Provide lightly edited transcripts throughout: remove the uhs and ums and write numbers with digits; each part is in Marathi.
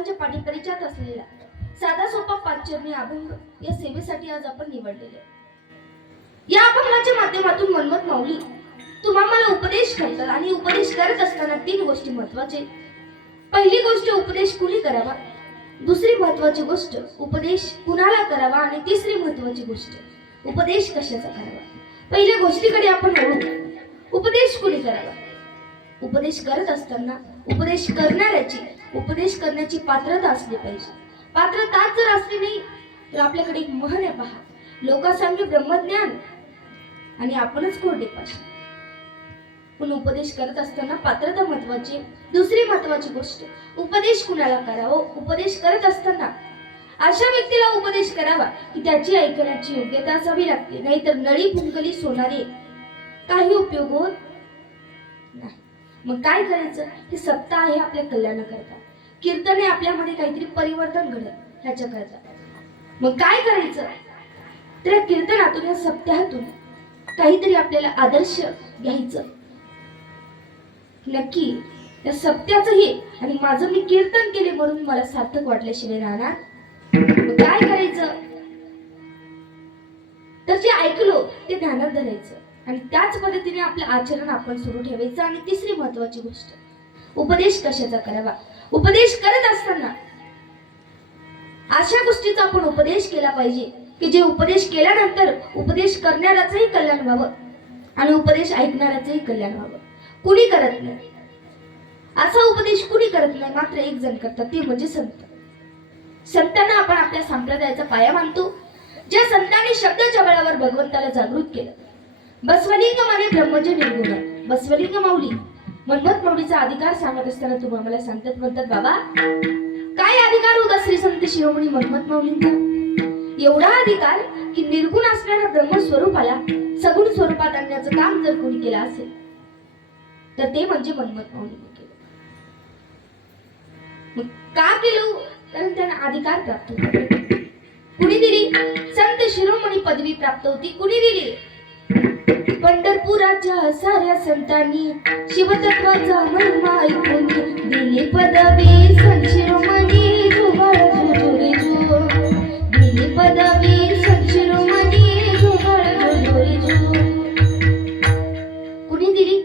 सर्वांच्या पाठी परिचयात असलेला साधा सोपा पाचचरणी अभंग या सेवेसाठी आज आपण निवडलेले आहे. या अभंगाच्या माध्यमातून मनमत माऊली तुम्हाला उपदेश करतात आणि उपदेश करत असताना 3 गोष्टी महत्त्वाचे. पहिली गोष्ट उपदेश कुणी करावा, दुसरी महत्त्वाची गोष्ट उपदेश कुणाला करावा आणि तिसरी महत्त्वाची गोष्ट उपदेश कशाचा करावा. पहिल्या गोष्टीकडे आपण वळू. उपदेश कुणी करावा. उपदेश करत असताना उपदेश करण्याची पात्रता असली पाहिजे. पात्रता जर असली नाही तर आपल्याकडे एक म्हण आहे पहा, लोकांसांगे ब्रह्मज्ञान आणि आपणच कोरडे पाशी. पण उपदेश करत असताना पात्रता महत्वाची. दुसरी महत्वाची गोष्ट उपदेश कुणाला करावा. उपदेश करत असताना अशा व्यक्तीला उपदेश करावा की त्याची ऐकण्याची योग्यता असावी लागते, नाहीतर नळी फुंकली सोनारी काही उपयोग होत नाही. मग काय करायचं, हे सप्ताह आहे आपल्या कल्याणाकरता. कीर्तने आपल्यामध्ये काहीतरी परिवर्तन घडत ह्याच्याकरता. मग काय करायचं तर या कीर्तनातून या सप्ताहातून काहीतरी आपल्याला आदर्श घ्यायचं. नक्की या सप्त्याचं हे आणि माझं मी कीर्तन केले म्हणून मला सार्थक वाटल्याशिवाय राहणार. मग काय करायचं तर जे ऐकलो ते ध्यानात धरायचं आणि त्याच पद्धतीने आपलं आचरण आपण सुरू ठेवायचं. आणि तिसरी महत्वाची गोष्ट उपदेश कशाचा करावा. उपदेश करत असताना अशा गोष्टीचा आपण उपदेश केला पाहिजे की जे उपदेश केल्यानंतर उपदेश करणाऱ्याचंही कल्याण व्हावं आणि उपदेश ऐकणाऱ्याचंही कल्याण व्हावं. कुणी करत नाही असा उपदेश, कुणी करत नाही, मात्र एक जण करतात, ते म्हणजे संत. संतांना आपण आपल्या संप्रदायाचा पाया मानतो. ज्या संतांनी शब्दाच्या बळावर भगवंताला जागृत केलं. बसवलिंग माने ब्रह्मजन निर्गुण. बसवलिंग माऊली मनमत माऊलीचा अधिकार सांगत असताना तुम्ही मला सांगतात, म्हणतात बाबा काय अधिकार होता श्री संत शिरोमणी मनमत माऊलींचा. एवढा अधिकार की निर्गुण असणाऱ्या ब्रह्मस्वरूपाला सगुण स्वरूपात आणण्याचं काम जर कोणी केलं असेल तर ते म्हणजे मनमत माऊलीने केलं. मग का केलं, कारण त्यांना अधिकार प्राप्त होता. कुणी दिली, संत शिरोमणी पदवी प्राप्त होती. कुणी दिली, पंढरपुराच्या साऱ्या संतांनी शिवतत्वाचा महिमा ऐकून दिली पदवी. संत शिरोमणी जुगाड जुजुरी जु दिली पदवी. संत शिरोमणी जुगाड जुजुरी जु. कुणी दिली,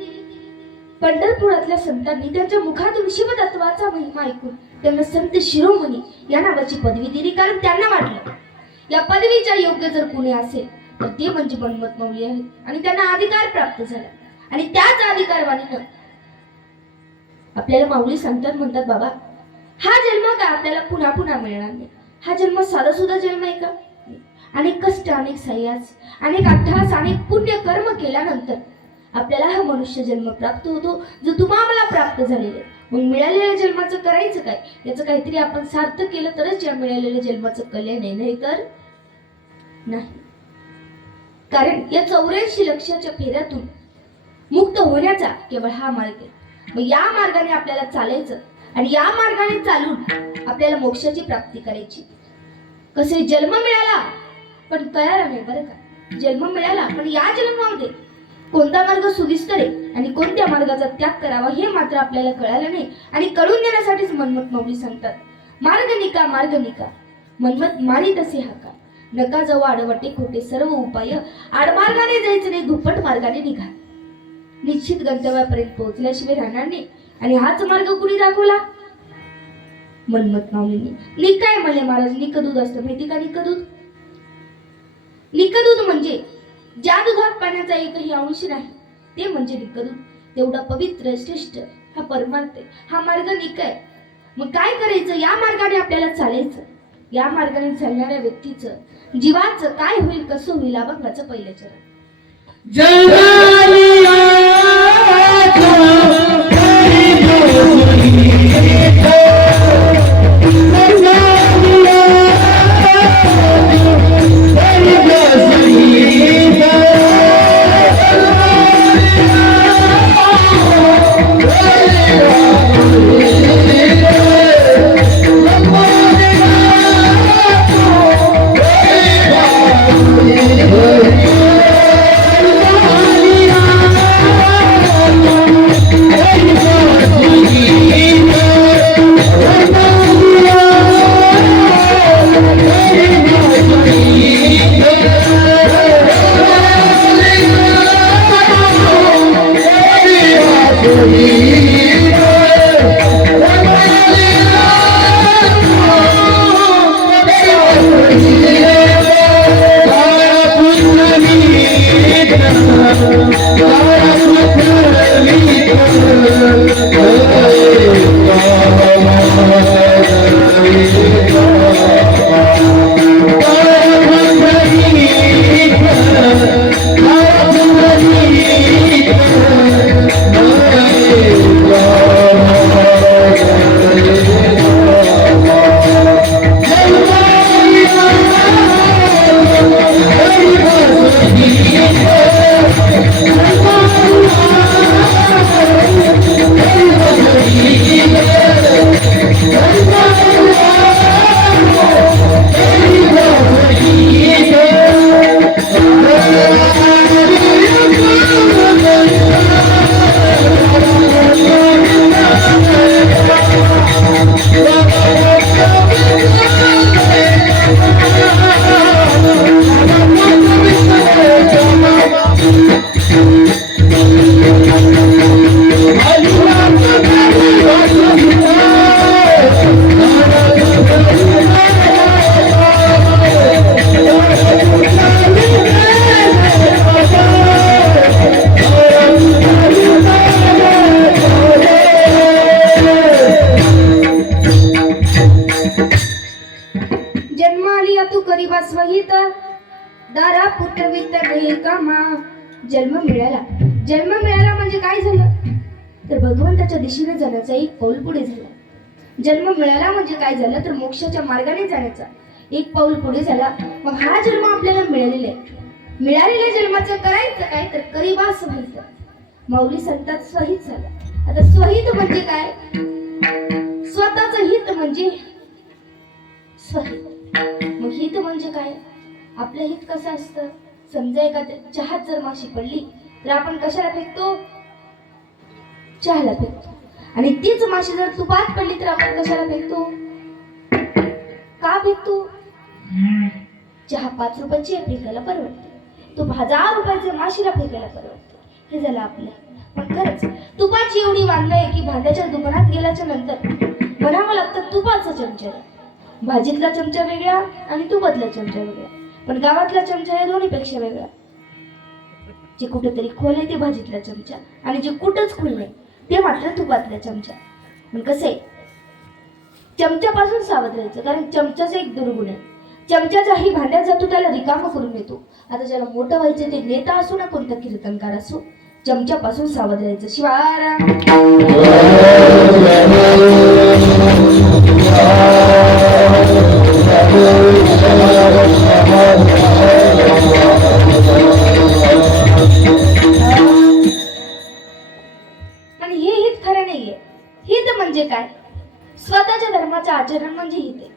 पंढरपुरातल्या संतांनी त्यांच्या मुखातून शिवतत्वाचा महिमा ऐकून त्यांना संत शिरोमणी या नावाची पदवी दिली. कारण त्यांना वाटलं या पदवीच्या योग्य जर कुणी असेल तर ते म्हणजे मनमत माऊली आहेत आणि त्यांना अधिकार प्राप्त झाला. आणि त्याच अधिकारवाणीनं आपल्याला माऊली सांगतात, म्हणतात बाबा हा जन्म काय आपल्याला पुन्हा पुन्हा मिळणार नाही. हा जन्म साधा सुद्धा जन्म आहे का. अनेक कष्ट, अनेक सह्यास, अनेक अट्टहास, अनेक पुण्य कर्म केल्यानंतर आपल्याला हा मनुष्य जन्म प्राप्त होतो, जो तुम्हाला प्राप्त झालेला आहे. मग मिळालेल्या जन्माचं करायचं काय, याचं काहीतरी आपण सार्थक केलं तरच या मिळालेल्या जन्माचं कल्याण आहे, नाही तर नाही. कारण या 84 लक्षाच्या फेऱ्यातून मुक्त होण्याचा केवळ हा मार्ग आहे. मग या मार्गाने आपल्याला चालायचं आणि या मार्गाने चालून आपल्याला मोक्षाची प्राप्ती करायची. कसे जन्म मिळाला पण कळाला नाही बरं का. जन्म मिळाला पण या जन्मामध्ये कोणता मार्ग सुविस्तर आहे आणि कोणत्या मार्गाचा त्याग करावा हे मात्र आपल्याला कळालं नाही. आणि कळून देण्यासाठीच मनमत माऊली सांगतात, मार्ग निका मार्ग निका मनमत मारी तसे हाका. नका जाऊ आडवाटे खोटे सर्व उपाय. आडमार्गाने जायचं नाही, दुप्पट मार्गाने निघा. निश्चित गंतव्यापर्यंत पोहोचल्याशिवाय राहणार नाही. आणि हाच मार्ग कुणी दाखवला, मनमत माऊलीने. निकाय म्हणले महाराज, निकदूध असतं माहिती का. निकदूध, निकदूध म्हणजे ज्या दुधात पाण्याचा एकही अंश नाही ते म्हणजे निकदूध. तेवढा पवित्र श्रेष्ठ हा परमार्थ आहे, हा मार्ग निकाय. मग काय करायचं, या मार्गाने आपल्याला चालायचं. या मार्गाने चालणाऱ्या व्यक्तीचं जीवाचं काय होईल, कसं होईल, अभंगाचं पहिलं चरण. Yeah. जन्म आली तू करीबा स्वहित दारा पुत्रवित नाही कामा. जन्म मिळाला म्हणजे काय झालं तर भगवंताच्या दिशेने जाण्याचा एक पाऊल पुढे झाला. जन्म मिळाला म्हणजे काय झालं तर मोक्षाच्या मार्गाने जाण्याचा एक पाऊल पुढे झाला. मग हा जन्म आपल्याला मिळालेल्या जन्माचं करायचं काय तर करीबास व्हायचं. माऊली सांगतात स्वहित झालं. आता स्वहित म्हणजे काय, स्वतःचं हित म्हणजे स्वहित. मग हित म्हणजे काय, आपलं हित कसं असतं समजा एखाद्या चहात जर माशी पडली तर आपण कशाला फेकतो, चहाला फेकतो. आणि तीच माशी जर तुपात पडली तर आपण कशाला फेकतो, का फेकतो, चहा 5 रुपयाची फेकायला परवडते, तूप 1000 रुपयाचे माशीला फेकायला परवडते. हे झालं आपलं. पण खरंच तुपाची एवढी वांग आहे की भांड्याच्या दुकानात गेल्याच्या नंतर म्हणावं लागतं तुपाचा चमचा, भाजीतला चमचा वेगळा आणि तुपातला चमचा वेगळा. पण गावातला चमचा या दोन्हीपेक्षा वेगळा. जे कुठेतरी खोल आहे ते भाजीतला चमचा आणि जे कुठंच खोल नाही ते मात्र तुपातला चमचा. पण कसं आहे, चमच्यापासून सावध राहायचं, कारण चमच्याचा एक दुर्गुण आहे. चमच्याचाही भांड्यात जातो त्याला रिकामा करून येतो. आता ज्याला मोठं व्हायचं ते नेता असो ना कोणता कीर्तनकार असो, चमच्यापासून सावध राहायचं. शिवाराम. आणि हे हित खरं नाहीये. हित म्हणजे काय, स्वतःच्या धर्माचे आचरण म्हणजे हित आहे.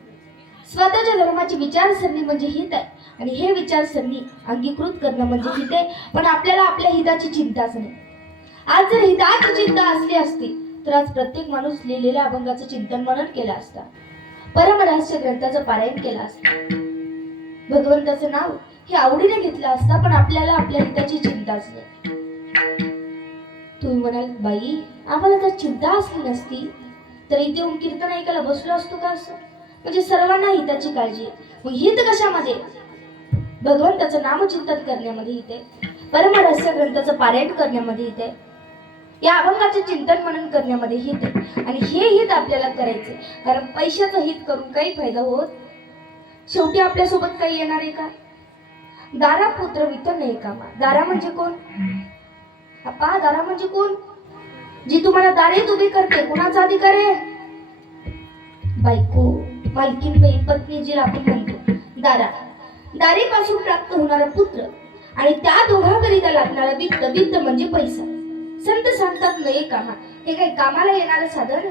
स्वतःच्या धर्माची विचारसरणी म्हणजे हित आहे. आणि हे विचारसरणी अंगीकृत करणं म्हणजे हित आहे. पण आपल्याला आपल्या हिताची चिंताच नाही. आज जर हिताची चिंता असली असती तर आज प्रत्येक माणूस लिहिलेल्या अभंगाचं चिंतन मनन केलं असतं, परमरहस्य ग्रंथाचं पारायण केलं असतं, भगवंताचं नाव हे आवडीने घेतलं असतं. पण आपल्याला आपल्या हिताची चिंताच नाही. तुम्ही म्हणाल बाई आम्हाला जर चिंता असली नसती तर इथे येऊन कीर्तन ऐकायला बसलो असतो का असं. म्हणजे सर्वांना हिताची काळजी. मग हित कशामध्ये, भगवंताचं नामचिंतन करण्यामध्ये हित आहे, परमरहस्य ग्रंथाचं पारायण करण्यामध्ये हित आहे, या अभंगाचे चिंतन मनन करण्यामध्ये हित आहे. आणि हे हित आपल्याला करायचे, कारण पैशाचं हित करून काही फायदा होत. शेवटी आपल्यासोबत काही येणार आहे का. दारा पुत्र वित नाही कामा. दारा म्हणजे कोण, अप्पा दारा म्हणजे कोण, जी तुम्हाला दारीत उभी करते. कोणाचा अधिकार आहे, बायको, मालकीन बाई, पत्नी, जी आपण म्हणतो दारा. दारीपासून प्राप्त होणारा पुत्र आणि त्या दोघांकरिता लागणारा वित्त. वित्त म्हणजे पैसा. संत सांगतात नाही कामा. हे काही कामाला येणारं साधन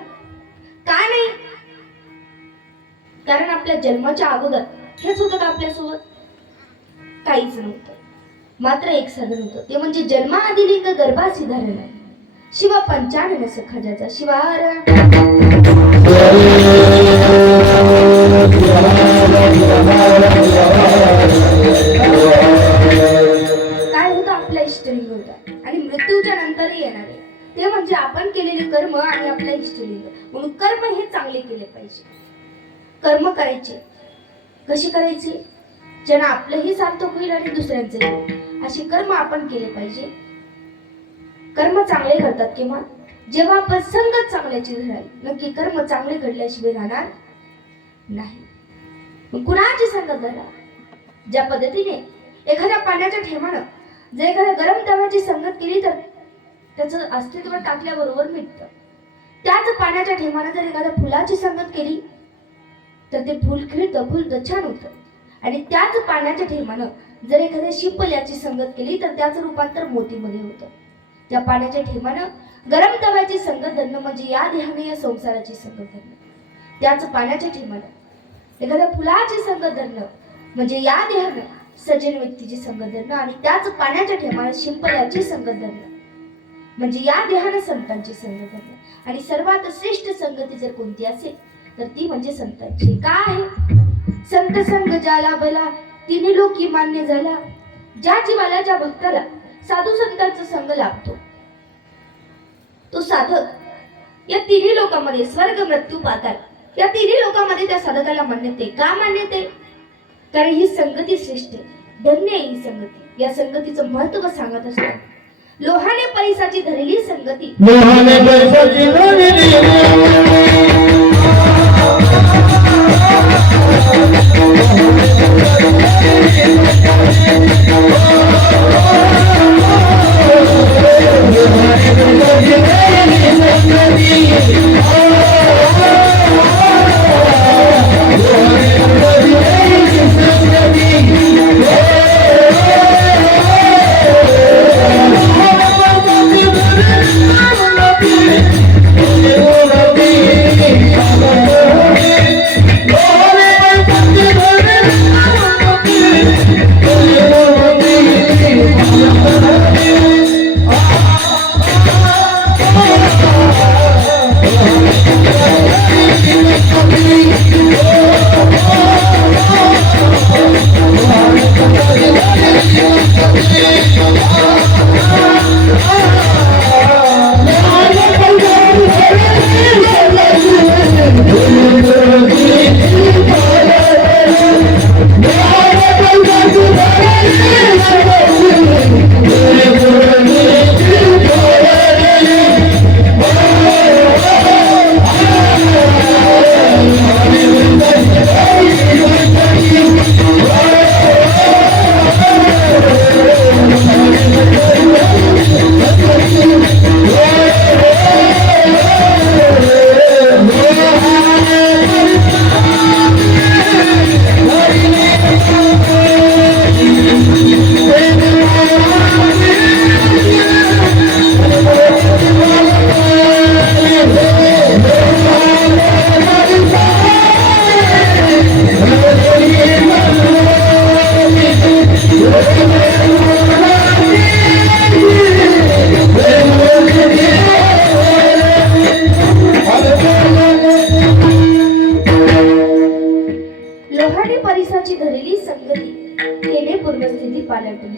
का नाही, कारण आपल्या जन्माच्या अगोदर हेच होतं का आपल्यासोबत, काहीच नव्हतं. मात्र एक साधन होतं, ते म्हणजे जन्माआधी लिंग गर्भासी धारण. शिव पंचानन सखजाचा. शिवार काय होतं, आपला इष्टलिंग होता. आणि मृत्यूच्या नंतरही येणार आहे ते म्हणजे आपण केलेले कर्म आणि आपला इष्टलिंग. म्हणून कर्म हे चांगले केले पाहिजे. कर्म करायचे कशी करायची, ज्यांना आपलंही सार्थक होईल आणि दुसऱ्यांचंही. असे कर्म आपण केले पाहिजे. कर्म चांगले घडतात केव्हा? जेव्हा आपण संगत चांगल्याची धराल. नक्की कर्म चांगले घडल्याशिवाय राहणार नाही. मग कुणाची संगत धरा? ज्या पद्धतीने एखाद्या पाण्याच्या ठेवानं जर एखाद्या गरम तव्याची संगत केली तर त्याचं अस्तित्व टाकल्याबरोबर मिटतं. त्याच पाण्याच्या ठेवानं जर एखाद्या फुलाची संगत केली तर ते फुल खिळतं, फुलतं, छान होतं. आणि त्याच पाण्याच्या ठेवानं जर एखाद्या शिंपल्याची संगत केली तर त्याचं रूपांतर मोतीमध्ये होतं. त्या पाण्याच्या ठेवानं गरम तव्याची संगत धरणं म्हणजे या देहाने या संसाराची संगत धरणं. त्याच पाण्याच्या ठेवानं एखाद्या फुलाची संगत धरणं म्हणजे या देहानं सज्जन व्यक्तीची संगत धरणं. आणि त्याच पाण्याच्या ठेवानं शिंपल्याची संगत धरणं म्हणजे या देहानं संतांची संगत धरणं. आणि सर्वात श्रेष्ठ संगती जर कोणती असेल तर ती म्हणजे संतांची. काय आहे? संत संग ज्याला बला तिने लोकी मान्य झाला. ज्या जीवाला, ज्या भक्ताला साधू संतांचा संग लाभतो तो साधक या तिन्ही लोकांमध्ये स्वर्ग, मृत्यू, पाताळ या तिन्ही लोकांमध्ये त्या साधकाला मान्यते. का मान्यते? कारण ही संगती श्रेष्ठ आहे, धन्य आहे ही संगती. या संगतीचं महत्व सांगत असतो. लोहाने पैसाची धरली संगती, लोहाने पैसाची धरली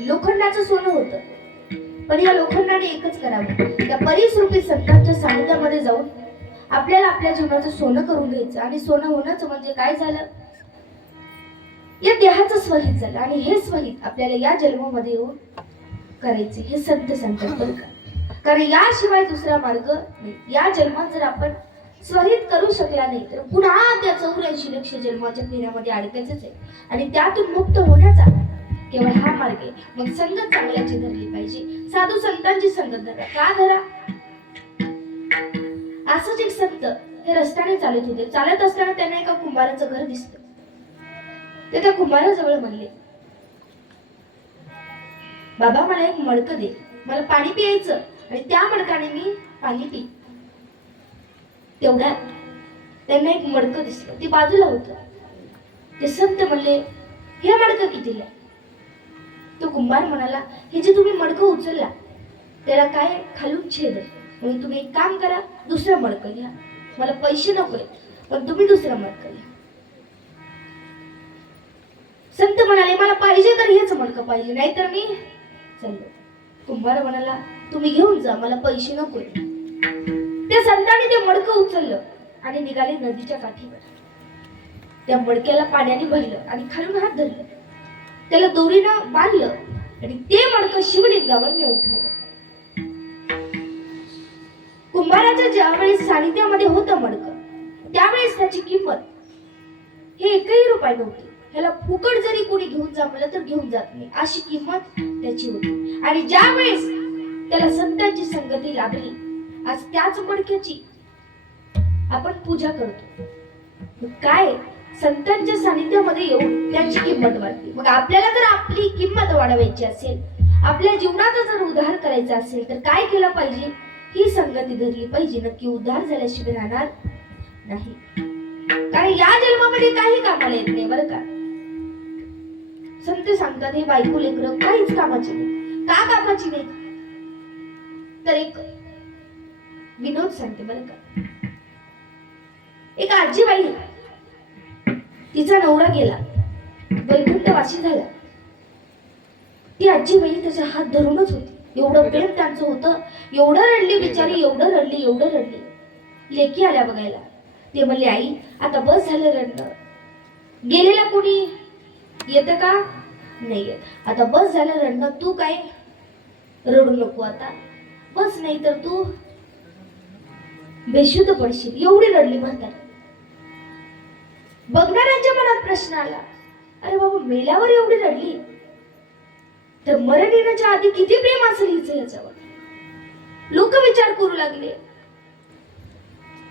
लोखंडाचं सोनं होतं. पण या लोखंडाने एकच करावं, त्या परिसरूपी संतांच्या सानिध्यामध्ये जाऊन आपल्याला आपल्या जीवनाचं सोनं करून घ्यायचं. आणि सोनं होण्याचं म्हणजे काय झालं? या देहाचं स्वहित झालं. आणि हे स्वहित आपल्याला या जन्मामध्ये येऊन करायचे. हे संत सांगतात बरं का. कारण याशिवाय दुसरा मार्ग नाही. या जन्मात जर आपण स्वहित करू शकला नाही तर पुन्हा त्या 84 लक्ष जन्माच्या फेऱ्यामध्ये अडकायचंच आहे. आणि त्यातून मुक्त होण्याचा केवळ हा मार्ग आहे. मग संगत चांगल्याची धरली पाहिजे. साधू संतांची संगत धरा. का धरा? असंच एक संत हे रस्त्याने चालत होते. चालत असताना त्यांना एका कुंभाराचं घर दिसलं. ते त्या कुंभाराजवळ म्हणले, बाबा मला एक मडकं दे, मला पाणी प्यायचं आणि त्या मडकाने मी पाणी पी. तेवढ्यात त्यांना एक मडकं दिसलं. ते बाजूला होतं. ते संत म्हणले, हे मडकं कितीला? तो कुंभार म्हणाला, हे जे तुम्ही मडकं उचलला त्याला काय खालून छेद आहे, म्हणून तुम्ही एक काम करा, दुसरं मडकं घ्या. मला पैसे नकोय पण तुम्ही दुसरं मडकं घ्या. संत म्हणाले, मला पाहिजे तर हेच मडकं पाहिजे, नाहीतर मी चाललो. कुंभार म्हणाला, तुम्ही घेऊन जा, मला पैसे नकोय. त्या संतांनी ते मडकं उचललं आणि निघाले नदीच्या काठीवर. त्या मडक्याला पाण्याने भरलं आणि खालून हात धरलं. त्याला दोरीनं बांधलं आणि ते मडकं शिवलिंगावर नेऊन ठेवलं. कुंभाराच्या ज्यावेळेस सानिध्यामध्ये होतं मडकं, त्यावेळेस त्याची किंमत हे 1 रुपया नव्हती. ह्याला फुकट जरी कोणी घेऊन जा म्हणलं तर घेऊन जात नाही, अशी किंमत त्याची होती. आणि ज्या वेळेस त्याला संतांची संगती लाभली, आज त्याच मडक्याची आपण पूजा करतो. मग काय संतांच्या सानिध्यामध्ये येऊन त्याची किंमत वाढते. मग आपल्याला जर आपली किंमत वाढवायची असेल, आपल्या जीवनाचा जर उद्धार करायचा असेल, तर काय केलं पाहिजे? ही संगती धरली पाहिजे. नक्की उद्धार झाल्याशिवाय राहणार नाही. कारण या जन्मामध्ये काही कामाला येत नाही बरं का. संत सांगतात हे बायको लेकरं काहीच कामाची नाही. का कामाची नाही? तर एक विनोद सांगते बरं का. एक आजीबाई, तिचा नवरा गेला, वैकुंठवासी झाला. ती आजीबाई त्याचा हात धरूनच होती. एवढं प्रेम त्यांचं होतं. एवढं रडली बिचारी, एवढं रडली. लेकी आल्या बघायला. ते म्हणले, आई आता बस झालं रडणं. गेलेला कोणी येतं का? नाही येत. आता बस झालं रडणं, तू काय रडू नको आता बस, नाही तर तू बेशुद्ध पडशील. एवढी रडली म्हातारी. बघणाऱ्यांच्या मनात प्रश्न आला, अरे बाबा मेल्यावर एवढी रडली, तर मरण येण्याच्या आधी किती प्रेम असेल हिचं याच्यावर. लोक विचार करू लागले.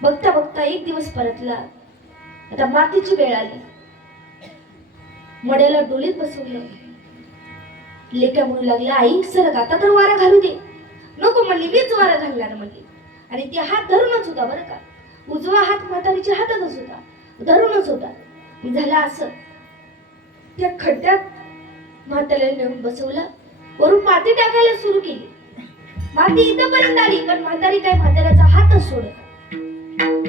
बघता बघता एक दिवस परतला. आता मातीची वेळ आली. मड्याला डोलीत बसवलं. लेक्या म्हणू लागला, आई सरक आता तर वारा घालू दे. नको म्हणली, मीच वारा घालणार म्हणली. आणि ती हात धरूनच होता बरं का. उजवा हात म्हातारीच्या हातातच होता, धरूनच होता. झालं असं, त्या खड्ड्यात म्हाताऱ्याला नेऊन बसवलं. वरून माती टाकायला सुरू केली. माती इथपर्यंत आली, पण म्हातारी काय म्हाताऱ्याचा हातच सोडत.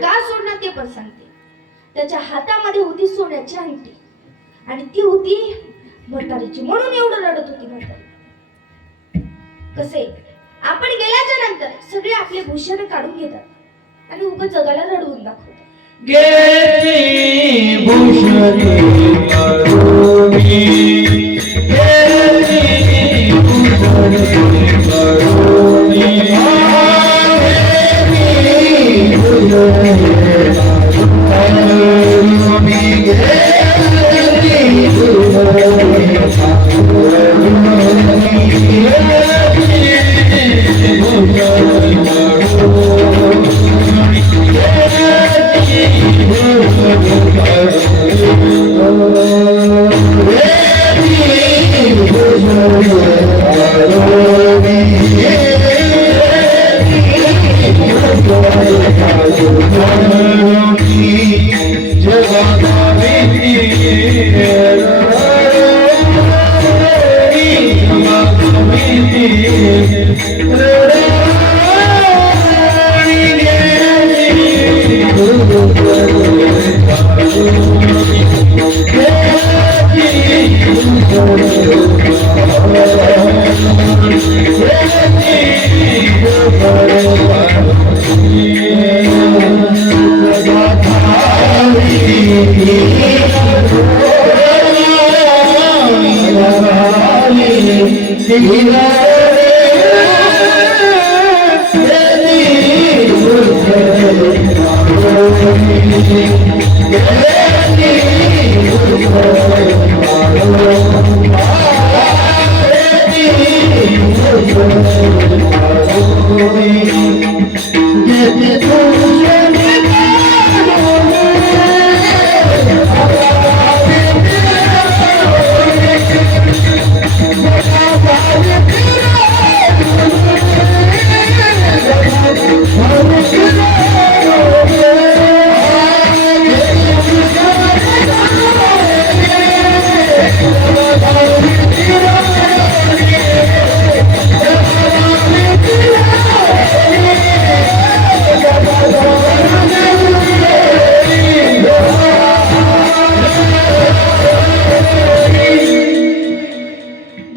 का सोडणार ते पण सांगते. त्याच्या हातामध्ये होती सोन्याची अंगठी, आणि ती होती म्हातारीची, म्हणून एवढं रडत होती म्हातारी. कसे आपण गेल्याच्या नंतर सगळे आपले भूषण काढून घेतात आणि उगाच जगाला रडवून दाखवतात. गेली भूषणे करुणी, गेली भूषणे करुणी, गेली भूषणे करुणी,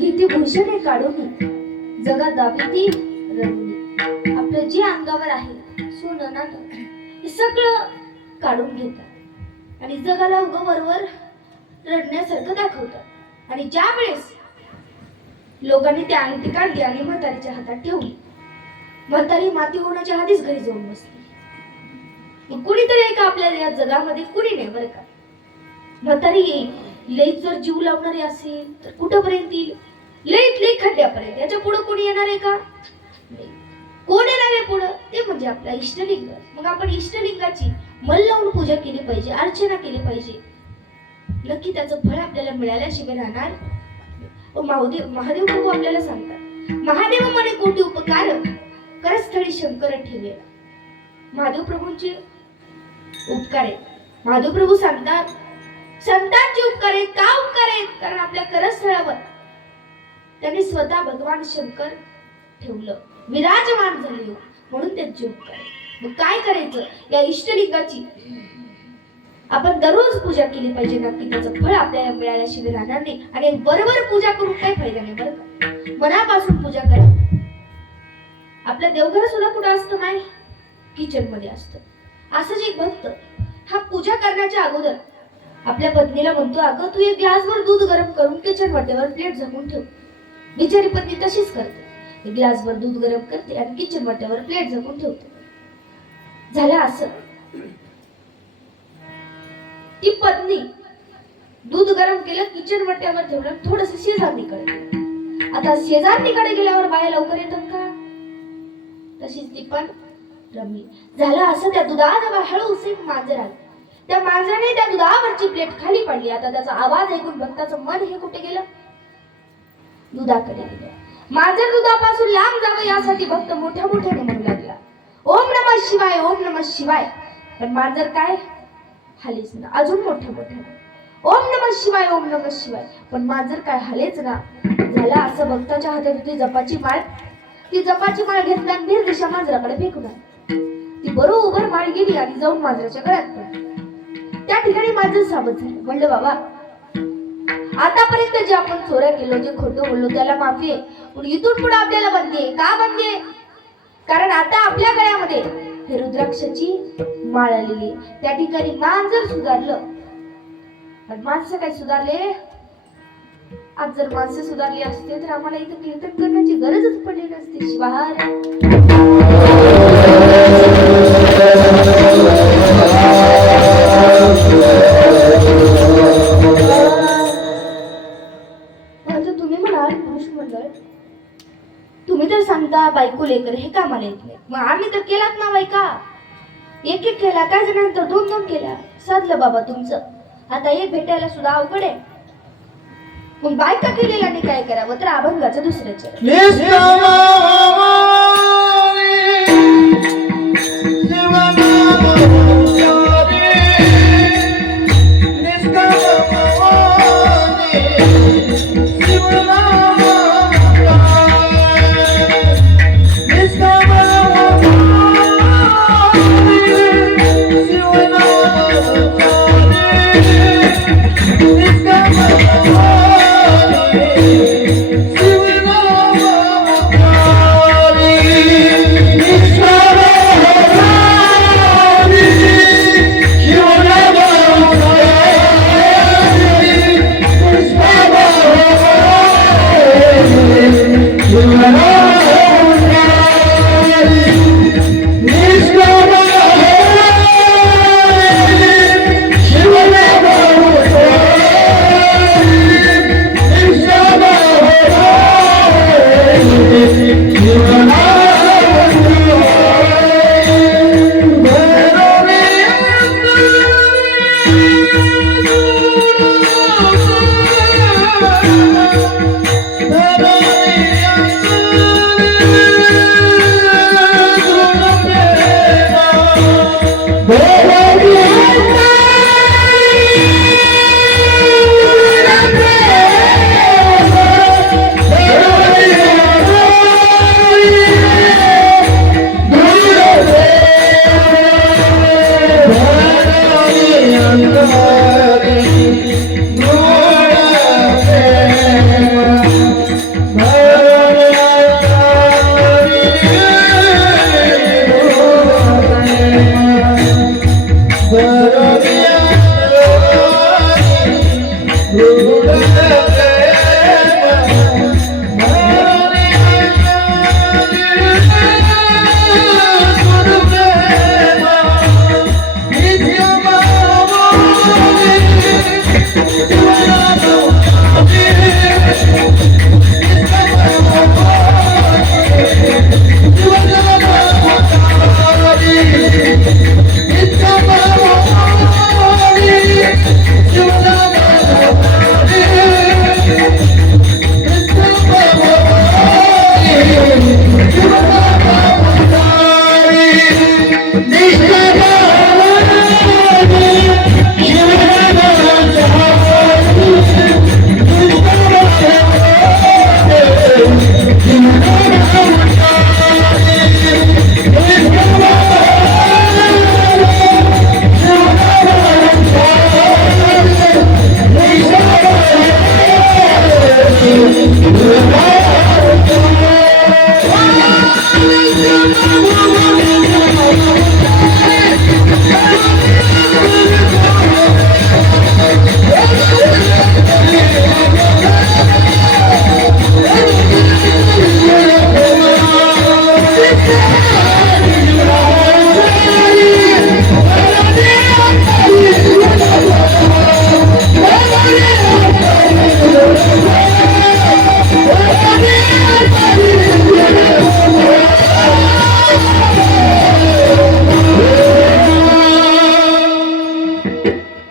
गेली भूषणे काढून जगात दाबी ती रडली. आपलं जे अंगावर आहे सोनं नाणं हे सगळं काढून घेतात आणि जगाला उगं वरवर रडण्यासारखं दाखवतात. आणि ज्या वेळेस लोकांनी ती अंगठी काढली आणि म्हातारीच्या हातात ठेवली. म्हातारी माती होण्याच्या आधीच घरी जाऊन बसली. मग कुणीतरी आहे का आपल्या या जगामध्ये? कुणी नाही बरं का. म्हातारी येईल, लईच जर जीव लावणारी असेल तर कुठपर्यंत येईल? लईत लई खड्ड्यापर्यंत. याच्या पुढे कोणी येणार आहे का? नाही. कोण येणार आहे पुढं? ते म्हणजे आपला इष्टलिंग. मग आपण इष्टलिंगाची मन लावून पूजा केली पाहिजे, अर्चना केली पाहिजे. नक्की त्याचं फळ आपल्याला मिळाल्याशिवाय राहणार. महादेव प्रभू आपल्याला सांगतात, महादेव म्हणे कोटी उपकार करस्थळी शंकर ठेवे. महादेव प्रभूंचे उपकार आहेत. महादेव प्रभू सांगतात संतांचे उपकार आहेत. का उपकार आहेत? कारण आपल्या करस्थळावर त्यांनी स्वतः भगवान शंकर ठेवलं, विराजमान झाले म्हणून त्यांचे उपकार आहेत. मग काय करायचं? या इष्टलिंगाची आपण दररोज पूजा केली पाहिजे. नक्की त्याचं फळ आपल्याला मिळाल्याशिवाय राहणार नाही. आणि बरोबर पूजा करून काही फायदा नाही बरं का. मनापासून पूजा करा. आपलं देवघर सुद्धा कुठं असतं? माय किचन मध्ये असतं. असंच एक भक्त हा पूजा करण्याच्या अगोदर आपल्या पत्नीला म्हणतो, अगं तू एक ग्लासभर दूध गरम करून किचन वाट्यावर प्लेट झाकून ठेव. बिचारी पत्नी तशीच करते. एक ग्लासभर दूध गरम करते आणि किचन वाट्यावर प्लेट झाकून ठेवते. झालं असं. ती पत्नी दूध गरम केलं, किचन वाट्यावर ठेवलं, थोडस शेजारणीकडे. आता शेजारणीकडे गेल्यावर बाया लवकर येतात का? तशीच ती पण रमली. झालं असं, त्या दुधाजवळ हळूच एक मांजर आलं. त्या मांजराने त्या दुधावरची प्लेट खाली पडली. आता त्याचा आवाज ऐकून भक्ताचं मन हे कुठे गेलं? दुधाकडे गेलं. मांजर दुधापासून लांब जावं यासाठी भक्त मोठ्या मोठ्याने म्हणू लागला, ओम नमः शिवाय, ओम नमः शिवाय. पण मांजर काय हालेच ना. अजून मोठ्या मोठ्याने ओम नमः शिवाय, ओम नमः शिवाय. पण मांजर काय हालेच ना. झाला असं, भक्ताच्या हातात होती जपाची माळ. ती जपाची माळ घेतला आणि निर्दिशा मांजराकडे फेकून आली. ती बरोबर माळ गेली आणि जाऊन मांजराच्या गळ्यात पडली. त्या ठिकाणी मांजर सावध झालं. म्हणलं, बाबा आतापर्यंत जे आपण चोऱ्या केलो, जे खोटं बोललो त्याला माफी आहे, पण इथून पुढे आपल्याला बंदी आहे. का बंदी आहे? कारण आता आपल्या गळ्यामध्ये हे रुद्राक्षाची माळ आलेली. त्या ठिकाणी मांजर सुधारलं. पण माणसं काय सुधारले? आज जर माणसं सुधारली असते तर आम्हाला इथं कीर्तन करण्याची गरजच पडली नसती. शिवार तुम्ही म्हणाल पुरुष मंडळ, तुम्ही तर सांगता बायको लेकर हे कामाला येत नाही. मग आम्ही तर केलात ना बायका. एक एक केला, काय जणांतर दोन दोन केल्या. साधलं बाबा तुमचं. आता एक भेटायला सुद्धा अवघड आहे. मग बायका केलेला नाही काय करावं? तर अभंगाचं दुसरं चरण.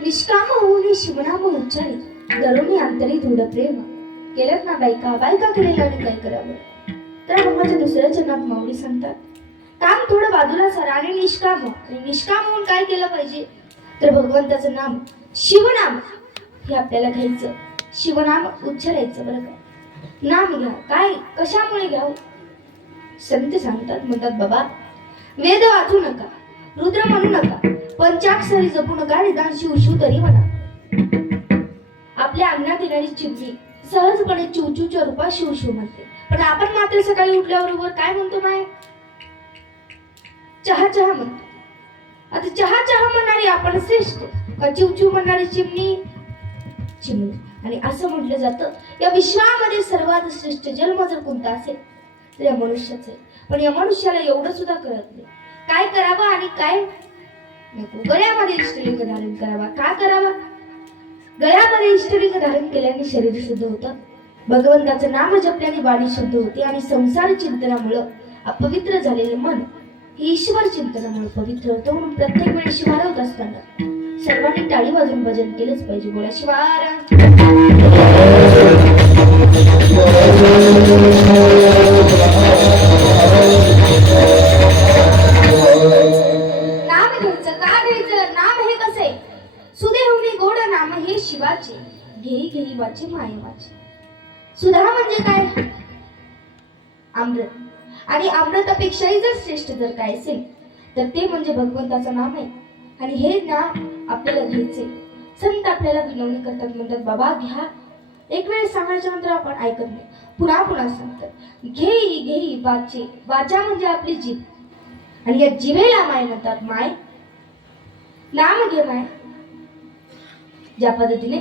निष्काम होऊन शिवनाम उच्चारी दरोनी अंतरी दृढ प्रेम केलं ना बायका बायका केलेलं आणि काय करावं. तर अभंगाच्या दुसऱ्या चरणात माऊली सांगतात काम थोडं बाजूला सरा आणि निष्काम हो. आणि निष्काम होऊन काय केलं पाहिजे तर भगवंताचं नाम शिवनाम हे आपल्याला घ्यायचं. शिवनाम उच्चारायचं. बरं का नाम घ्या. काय कशामुळे घ्यावं संत सांगतात म्हणतात बाबा वेद वाचू नका रुद्र म्हणू नका पंचाक्षरी जपू नका निदान शिव तरी म्हणा. आपल्या अंगणात येणारी चिमणी सहजपणे चिवचिवच्या रूपात शिव म्हणते. पण आपण मात्र सकाळी उठल्याबरोबर काय म्हणतो माय चहा चहा म्हणतो. आता चहा चहा म्हणणारी आपण श्रेष्ठ का चिवचिव म्हणणारी चिमणी चिमणी. आणि असं म्हटलं जातं या विश्वामध्ये सर्वात श्रेष्ठ जन्म जर कोणता असेल तर या मनुष्याच आहे. पण या मनुष्याला एवढं सुद्धा कळत नाही काय करावं आणि काय नको. गळ्यामध्ये इष्टलिंग धारण करावा. का करावा गळ्यामध्ये इष्टलिंग धारण केल्याने शरीर शुद्ध होतं. भगवंताचं नाम जपल्याने वाणी शुद्ध होते आणि संसार चिंतनामुळं अपवित्र झालेले मन हे ईश्वर चिंतनामुळे पवित्र होतं. म्हणून प्रत्येक वेळी शिवारवत असताना सर्वांनी टाळी वाजून भजन केलंच पाहिजे. बोला शिवार. नाम घ्यायचं का घ्यायचं. नाम हे कसे सुदेहुनी गोड नाम हे शिवाचे घेई घेई वाचे माये वाचे. सुधा म्हणजे काय अमृत. आणि अमृतापेक्षाही जर श्रेष्ठ जर काय असेल तर ते म्हणजे भगवंताचं नाम आहे. आणि हे नाम आपल्याला घ्यायचे. संत आपल्याला विनवणी करतात म्हणतात बाबा घ्या. एक वेळ सांगायच्या नंतर आपण ऐकत नाही. पुन्हा पुन्हा सांगतात घेई घेई वाचे. वाचा म्हणजे आपली जीभ. आणि या जिभेला माय म्हणतात. माय नाम घे माय. ज्या पद्धतीने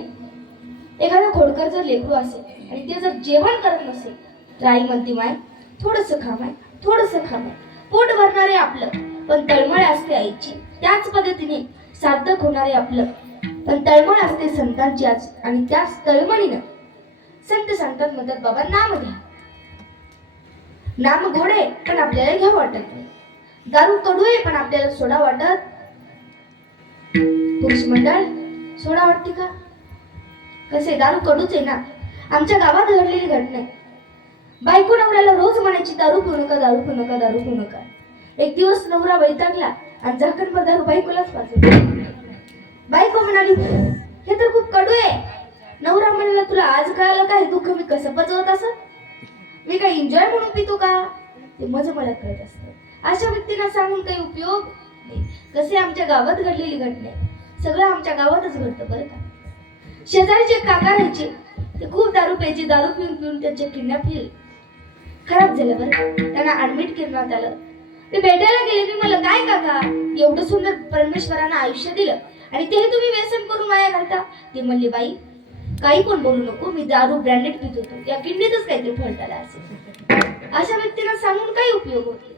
एखादा खोडकर जर लेकरू असेल आणि ते जर जेवण करत नसेल तर आई म्हणते माय थोडंसं खा माय थोडंसं खा माय. पोट भरणारे आपलं पण तळमळ असते आईची. त्याच पद्धतीने सार्थक होणारे आपलं पण तळमळ असते संतांची आज. आणि त्याच तळमळीनं संत सांगतात म्हणतात बाबा नाम घ्या. नाम गोड आहे पण आपल्याला घ्या वाटत नाही. दारू कडू आहे पण आपल्याला सोडा वाटत. पुरुष मंडळ सोडा वाटते का कसे दारू कडूच आहे ना. आमच्या गावात घडलेली घटना आहे. बायको नवऱ्याला रोज म्हणायची दारू पिऊ नका दारू पिऊ नका दारू पिऊ नका. एक दिवस नवरा वैतागला आणि झाकणभर दारू बायकोलाच पाजला. बायको म्हणाली हे तर खूप कडू आहे. नवरा म्हणाला तुला आज कळालं का हे दुःख मी कसं पचवत असं. मी काय एन्जॉय म्हणून पितो का ते मज मला कळत असतं. अशा व्यक्तींना सांगून काही उपयोग नाही. कसे आमच्या गावात घडलेली घटना आहे. सगळं आमच्या गावातच घडतं बरं का. शेजारीचे काका राहायचे ते खूप दारू प्यायचे. दारू पिऊन पिऊन त्यांच्या किडन्या फेल खराब झालं बरं. त्यांना ऍडमिट करण्यात आलं. ते भेटायला गेले की मला काय काका एवढं सुंदर परमेश्वरानं आयुष्य दिलं आणि ते तुम्ही व्यसन करून माया घालता. ते म्हणले बाई काही पण बोलू नको मी दारू ब्रँडेड पित होतो. या किडनीतच काहीतरी फॉल्ट आला असेल. अशा व्यक्तींना सांगून काही उपयोग होत नाही.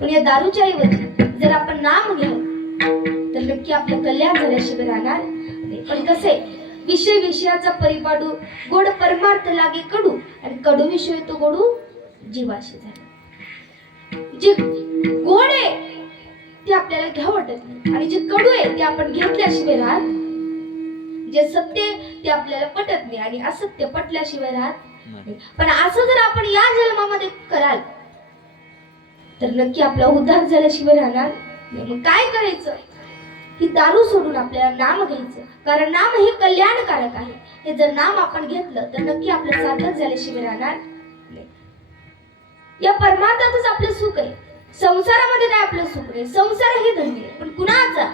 पण या दारूच्या ऐवजी जर आपण नाम घ्यावं तर नक्की आपलं कल्याण झाल्याशिवाय राहणार नाही. पण कसे विषय विषयाचा परिपाडू, गोड परमार्थ लागे कडू, आणि कडू विषय तो गोडू जीवाशी झाला. जे गोड आहे ते आपल्याला घ्या वाटत नाही, आणि जे कडू आहे ते आपण घेतल्याशिवाय राहत. जे सत्य आहे ते आपल्याला पटत नाही, आणि असत्य पटल्याशिवाय राहत नाही. पण असं जर आपण या जन्मामध्ये कराल तर नक्की आपला उद्धार झाल्याशिवाय राहणार नाही. मग काय करायचं? ही दारू सोडून आपल्याला नाम घ्यायचं, कारण नाम हे कल्याणकारक आहे. हे जर नाम आपण घेतलं तर नक्की आपलं सार्थक झाल्याशिवाय राहणार नाही. या परमार्थातच आपलं सुख आहे. संसारामध्ये काय आपलं सुख नाही. संसार हे धन्य आहे, पण कुणाचा?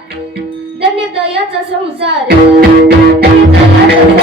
धन्य दयाचा संसार, धन्य दयाचा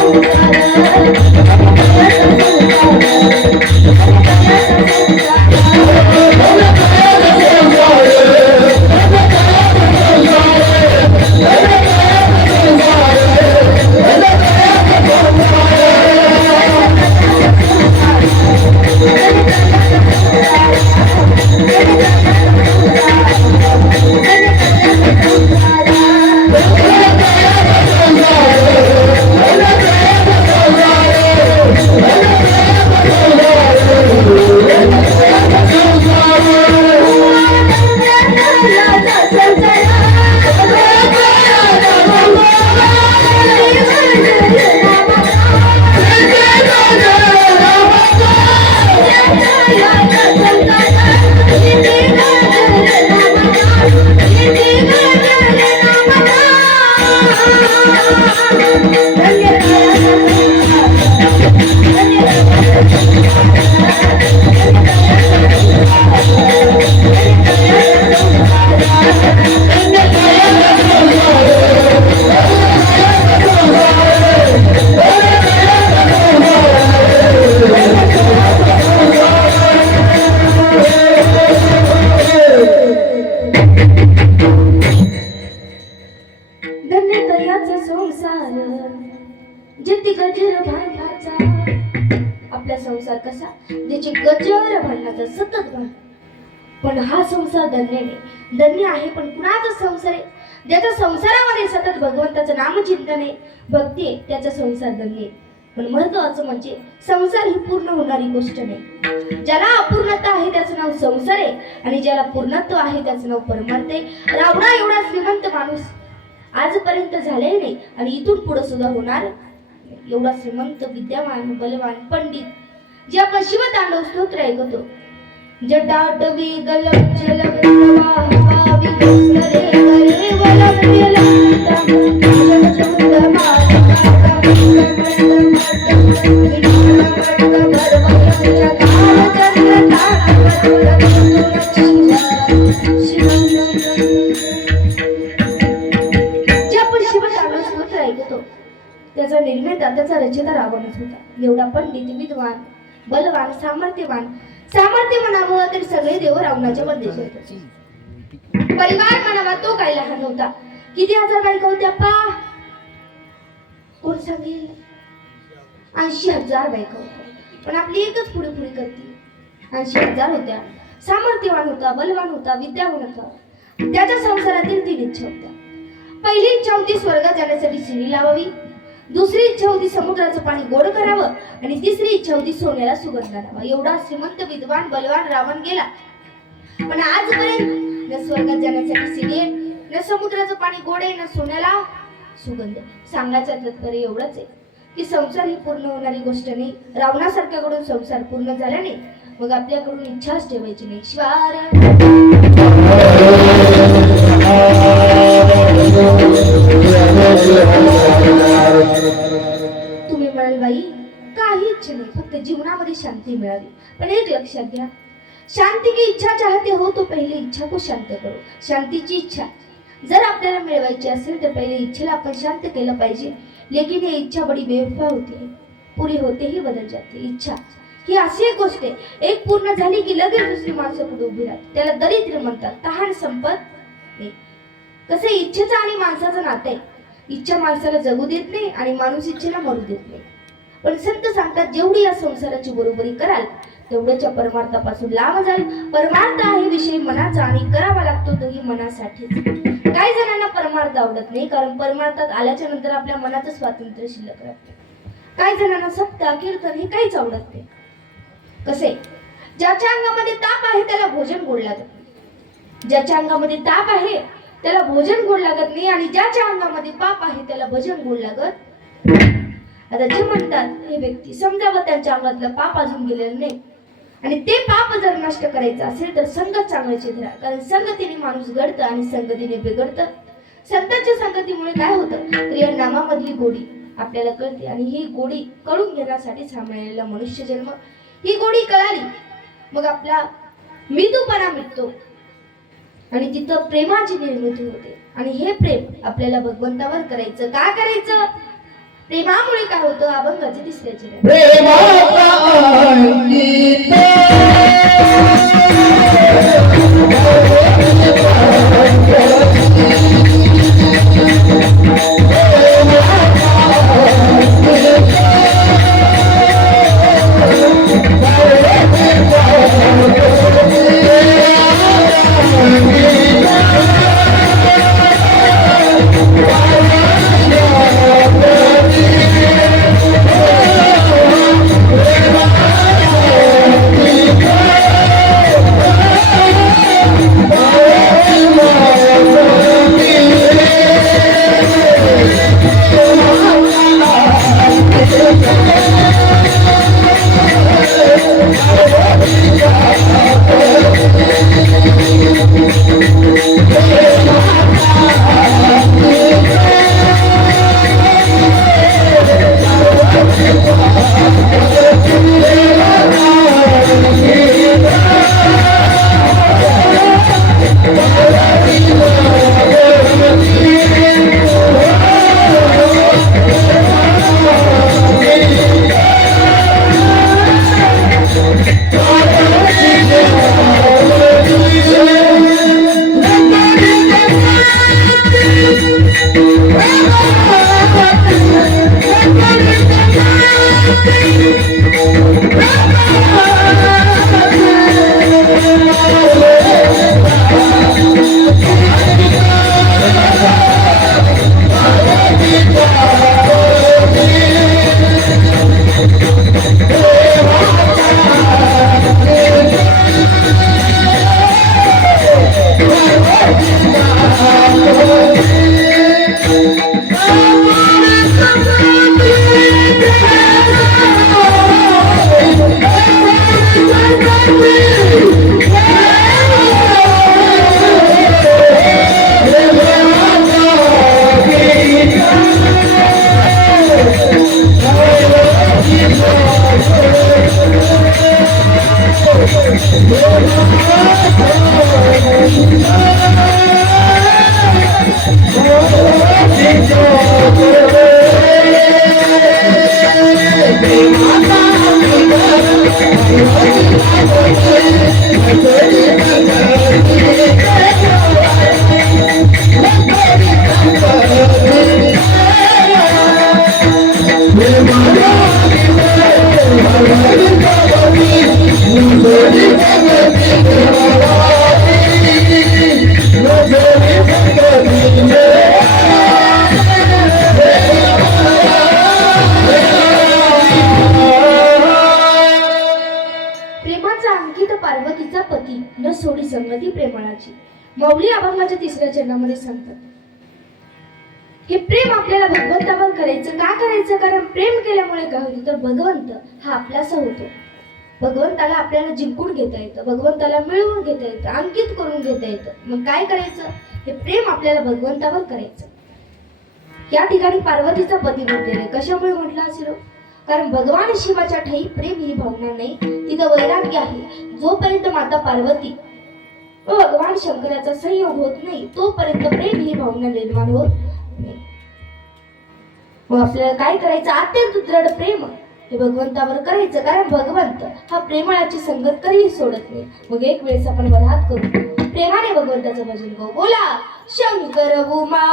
आपला संसार कसा? ज्याची गजर भांडणाचा सतत भांडण. पण हा संसार धन्य नाही. धन्य आहे पण कुणाचा संसार आहे? ज्याच्या संसारामध्ये सतत भगवंताचं नामचिंतन आहे, भक्ती आहे, त्याचा संसार धन्य आहे. पण महत्वाचं म्हणजे संसार ही पूर्ण होणारी गोष्ट नाही. ज्याला अपूर्णता आहे त्याचं नाव संसार आहे, आणि ज्याला पूर्णत्व आहे त्याचं नाव परमार्थ आहे. रावणा एवढा श्रीमंत माणूस आजपर्यंत झाले नाही, आणि इथून पुढे सुद्धा होणार नाही. एवढा श्रीमंत, विद्यावान, बलवान, पंडित जे आपण शिवतांडव स्तोत्र ऐकतो. जटाटवी गलम जलम प्रवाह विगरे गरे वलम विलंता जलम त्याचा निर्माता, त्याचा रचना रावणच होता. एवढा पंडित, विद्वान, बलवान, सामर्थ्य म्हणावं तर सगळे देव रावणाच्या बंदिशात होते. परिवार म्हणावा तो काय लहान होता. किती हजार बायका होत्या पा? कोण सांगेल? 80,000 बायका होत्या. पण आपली एकच पुढे पुढे करते. 80,000 होत्या. सामर्थ्यवान होता, बलवान होता, विद्यावान होता. त्याच्या संसारातील 3 इच्छा होत्या. पहिली इच्छा होती स्वर्गात जाण्यासाठी शिडी लावावी. दुसरी इच्छा होती समुद्राचं पाणी गोड करावं, आणि तिसरी इच्छा होती सोन्याला सुगंध लावा. एवढा श्रीमंत, विद्वान, बलवान रावण गेला. पण आजपर्यंत न स्वर्गात जाण्यासाठी शिडी आहे, न समुद्राचं पाणी गोड आहे, न सोन्याला सुगंध. सांगायचं तात्पर्य एवढंच आहे की संसार ही पूर्ण होणारी गोष्ट नाही. रावणासारख्याकडून संसार पूर्ण झाला नाही, मग आपल्याकडून इच्छाच ठेवायची नाही. तुम्ही म्हणाल बाई काही इच्छा नाही, फक्त जीवनामध्ये शांती मिळावी. पण एक लक्षात घ्या, शांति की इच्छा चाहते हो तो पहिले इच्छा को शांत करो. शांतीची इच्छा जर आपल्याला मिळवायची असेल तर पहिले इच्छेला आपण शांत केलं पाहिजे. लेकिन ये इच्छा बड़ी बेवफा होती है, पूरी होते ही बदल जाते. इच्छा ही अशी एक गोष्ट आहे, एक पूर्ण झाली की लगेच दुसरी माणसं पुढे उभी राहते. त्याला दरिद्र म्हणतात, तहान संपत नाही. कसं इच्छेचं आणि माणसाचं नातं आहे. इच्छा माणसाला जगू देत नाही आणि माणूस इच्छेला मरू देत नाही. पण संत सांगतात जेवढी या संसाराची बरोबरी कराल तेवढ्याच्या परमार्थापासून लांब जाल. परमार्थ आहे विषय मनाचा, आणि करावा लागतो तोही मनासाठीच. काही जणांना परमार्थ आवडत नाही, कारण परमार्थात आल्याच्या नंतर आपल्या मनाचं स्वातंत्र्य शिल्लक राहते. काही जणांना सप्ताह कीर्तन हे काहीच आवडत नाही. कसे? ज्याच्या अंगामध्ये ताप आहे त्याला भोजन गोड लागत नाही. ज्याच्या अंगामध्ये ताप आहे त्याला भोजन गोड लागत नाही, आणि ज्याच्या अंगामध्ये पाप आहे त्याला भजन गोड लागत. आता जे म्हणतात हे व्यक्ती समजावं त्यांच्या अंगातलं पाप अजून गेलेलं नाही, आणि ते पाप जर नष्ट करायचं असेल तर संगत चांगल्याची धरा, कारण संगतीने माणूस घडतं आणि संगतीने बिघडतं. संतांच्या संगतीमुळे काय होतं तर या नामामधली गोडी आपल्याला कळते, आणि ही गोडी कळून घेण्यासाठीच हा मिळालेला मनुष्य जन्म. ही गोडी कळाली मग आपला मृदूपणा मिटतो आणि तिथं प्रेमाची निर्मिती होते. आणि हे प्रेम आपल्याला भगवंतावर करायचं. का करायचं? प्रेमामुळे काय होतं? अभंगाचे तिसरे चरण. प्रेमाचा अंकित पार्वतीचा पती न सोडी संगती प्रेमळाची. माऊली अभंगाच्या तिसऱ्या चरणामध्ये सांगतात हे प्रेम आपल्याला भगवंतावर करायचं. का करायचं? कारण प्रेम केल्यामुळे काय होतं तर भगवंत हा आपलासा होतो. भगवंताला आपल्याला जिंकून घेता येतं, भगवंताला मिळवून घेता येतं, अंकित करून घेता येतं. मग काय करायचं? हे प्रेम आपल्याला भगवंतावर करायचं. या ठिकाणी पार्वतीचा पती म्हटलेलं आहे. कशामुळे म्हटलं असेल? कारण भगवान शिवाच्या ठाई प्रेम ही भावना नाही, तिथं वैराग्य आहे. जोपर्यंत माता पार्वती व भगवान शंकराचा संयोग होत नाही तोपर्यंत प्रेम ही भावना निर्माण होत नाही. मग आपल्याला काय करायचं? अत्यंत दृढ प्रेम हे भगवंतावर करायचं. कारण भगवंत हा प्रेमळाची संगत कधीही सोडत नाही. मग एक वेळेस आपण वरात करू, प्रेमाने भगवंताचं भजन करू. बोला शंकर उमा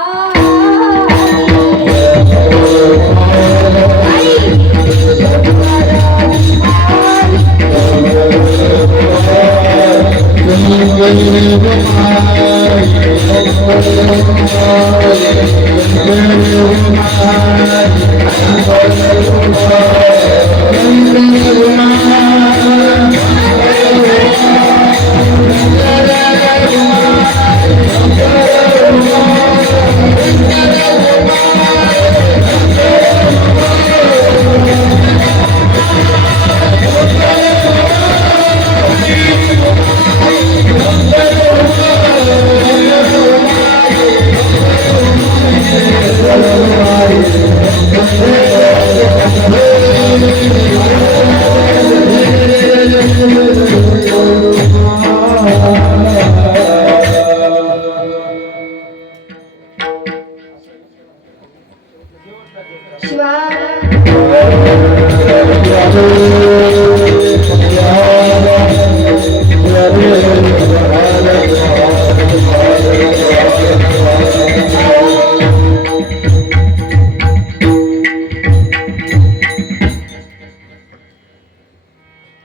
Thank you.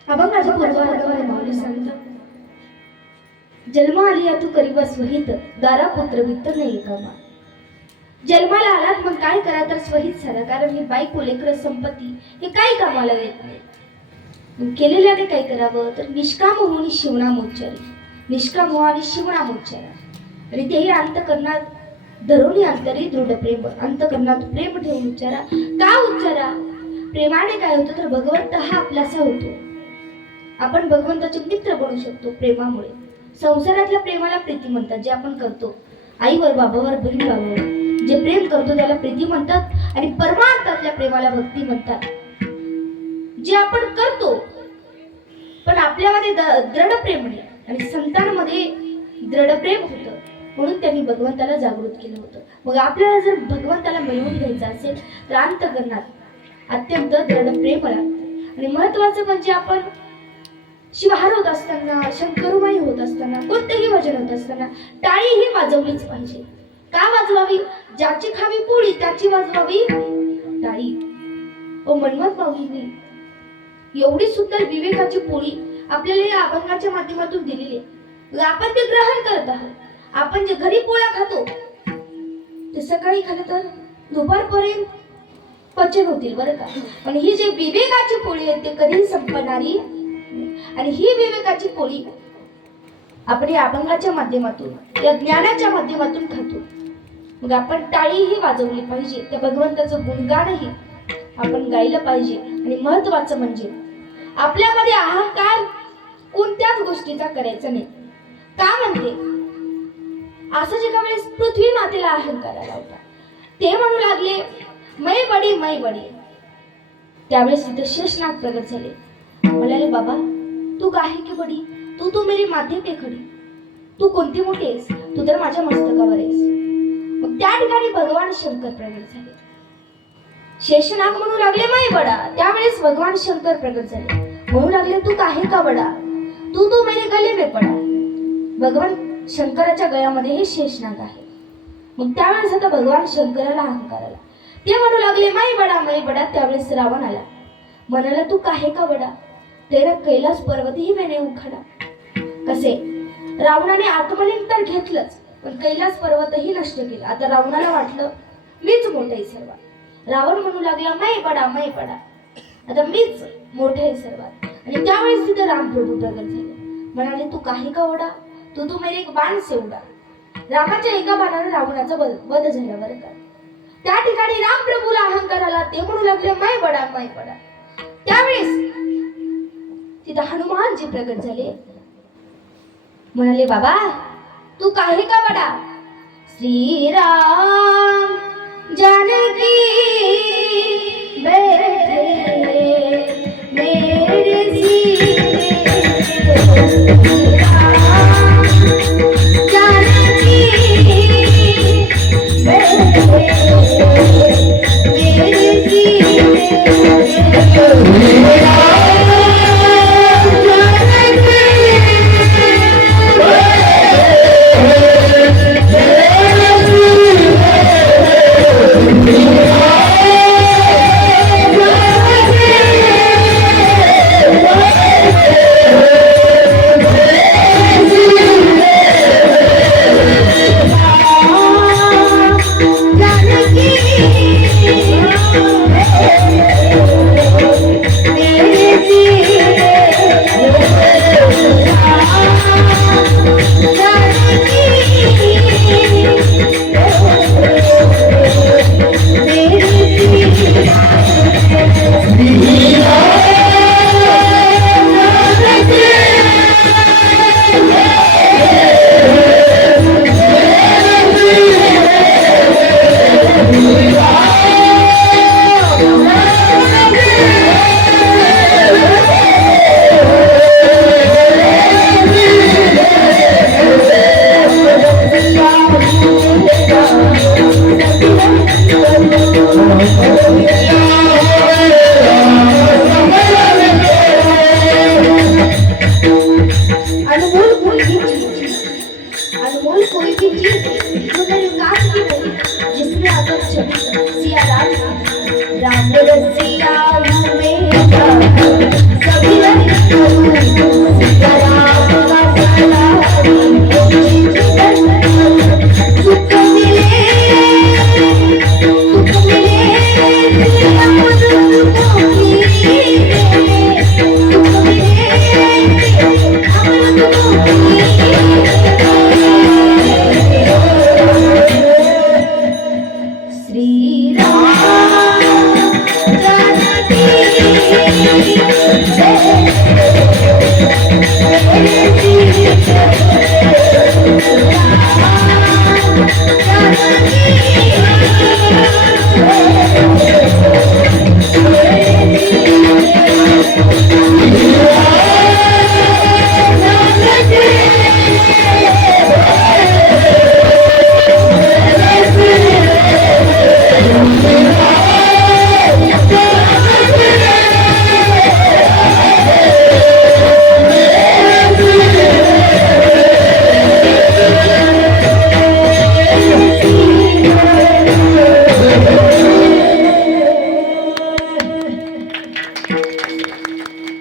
अभंगाच्या पूर्वार्धामध्ये माऊली सांगतात, जन्म आली तू करीब स्वहित, दारा पुत्र वित्त नाही कामा. जन्माला आलात मग काय करा तर स्वहित सारा, कारण ही बायको लेकर संपत्ती हे काही कामाला येत नाही. मग केलेल्याने काय करावं तर निष्काम होऊन शिवणा मोच्चारी, निष्काम हो आणि शिवणा मोच्चारा. आणि तेही अंतकरणात धरून अंतरी दृढ प्रेम, अंतकरणात प्रेम ठेवून उच्चारा. का उच्चारा? प्रेमाने काय होतं तर भगवंत हा आपलासा होतो. आपण भगवंताचे मित्र बनू शकतो प्रेमामुळे. संसारातल्या प्रेमाला प्रीती म्हणतात, जे आपण करतो आईवर, बाबावर, बहीण भावावर जे प्रेम करतो त्याला प्रीती म्हणतात. आणि परमार्थातल्या प्रेमाला भक्ती म्हणतात. जे आपण करतो पण आपल्यामध्ये दृढ प्रेम नाही आणि संतांमध्ये दृढ प्रेम होतं, म्हणून त्यांनी भगवंताला जागृत केलं होतं. मग आपल्याला जर भगवंताला मिळवून घ्यायचं असेल तर अंतकरणात अत्यंत दृढ प्रेम लागतं. आणि महत्वाचं म्हणजे आपण शिवहार होत असताना, शंकरुबाई होत असताना, कोणतेही भजन होत असताना टाळी ही वाजवलीच पाहिजे. का वाजवावी? ज्याची खावी पोळी त्याची वाजवावी टाळी. ओ मनमत माऊलींनी एवढी सुंदर विवेकाची पोळी आपल्याला या अभंगाच्या माध्यमातून दिलेली आहे. आपण ते ग्रहण करत आहोत. आपण जे घरी पोळ्या खातो ते सकाळी खाल्लं तर दुपारपर्यंत पचन होतील बरं का. पण ही जी विवेकाची पोळी आहे ते कधीही संपणारी. आणि ही विवेकाची पोळी आपण या अभंगाच्या माध्यमातून, या ज्ञानाच्या माध्यमातून खातो. मग आपण टाळीही वाजवली पाहिजे, त्या भगवंताचं गुणगानही आपण गायलं पाहिजे. आणि महत्वाचं म्हणजे आपल्यामध्ये अहंकार कोणत्याच गोष्टीचा करायचा नाही. का म्हणते? असं एका वेळेस पृथ्वी मातेला अहंकार आला होता. ते म्हणू लागले मै बडी मै बडी. त्यावेळेस तिथे शेषनाग प्रगट झाले. म्हणाले बाबा तू काय की बडी, तू मेरी माथे पे खडी. तू कोणती मोठी आहेस? तू तर माझ्या मस्तकावर आहेस. मग त्या ठिकाणी भगवान शंकर प्रगट झाले. शेषनाग म्हणू लागले मै बडा. त्यावेळेस भगवान शंकर प्रगट झाले. म्हणू लागले तू काय का बडा, तू मेरे गले में पडा. भगवान शंकराच्या गळ्यामध्ये हे शेषनाग आहे. मग त्यावेळेस आता भगवान शंकराला अहंकार आला. ते म्हणू लागले मै बडा. त्यावेळेस रावण आला. म्हणाला तू काहे का बडा, तेरा कैलास पर्वतही मैंने उखाडा. कसे? रावणाने आत्मलिंग तर घेतलंच पण कैलास पर्वतही नष्ट केला. आता रावणाला वाटलं मीच मोठा आहे सर्वात. रावण म्हणू लागला मै बडा. आता मीच मोठा आहे सर्वात. आणि त्यावेळेस तिथे रामप्रभू प्रगट झाले. म्हणाले तू काहे का वडा, तू मेरे एक बाण से उडा. रामाच्या एका बाणाने रावणाचा वध झाला बरं का. त्या ठिकाणी रामप्रभूला अहंकार आला. ते म्हणू लागले मै बडा. त्यावेळेस तिथं हनुमानजी प्रगट झाले. म्हणाले बाबा तू काहे का बडा. श्रीराम जानकी बैठे मेरे सीने.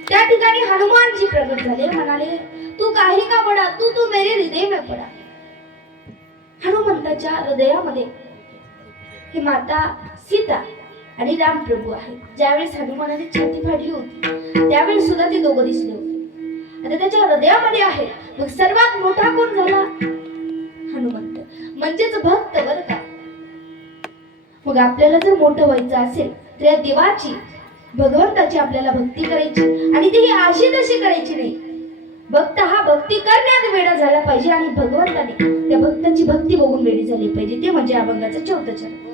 त्या ठिकाणी हनुमानजी प्रगट झाले, म्हणाले तू काही का पडा, तू मेरे हृदय में पडा. हनुमंताच्या हृदयामध्ये ही माता सीता आणि राम प्रभू आहे. ज्यावेळेस हनुमानाने छाती फाडली होती त्यावेळेस सुद्धा ते दोघं दिसले होते. आता त्याच्या हृदयामध्ये आहे. मग सर्वात मोठा कोण झाला? हनुमंत, म्हणजेच भक्त बर का. मग आपल्याला जर मोठं व्हायचं असेल तर या देवाची, भगवंताची आपल्याला भक्ती करायची आणि ती अशी तशी करायची नाही. भक्त हा भक्ती करण्यात वेडा झाला पाहिजे आणि भगवंताने त्या भक्ताची भक्ती बघून वेडी झाली पाहिजे. ते म्हणजे अभंगाचं 4थं चरण.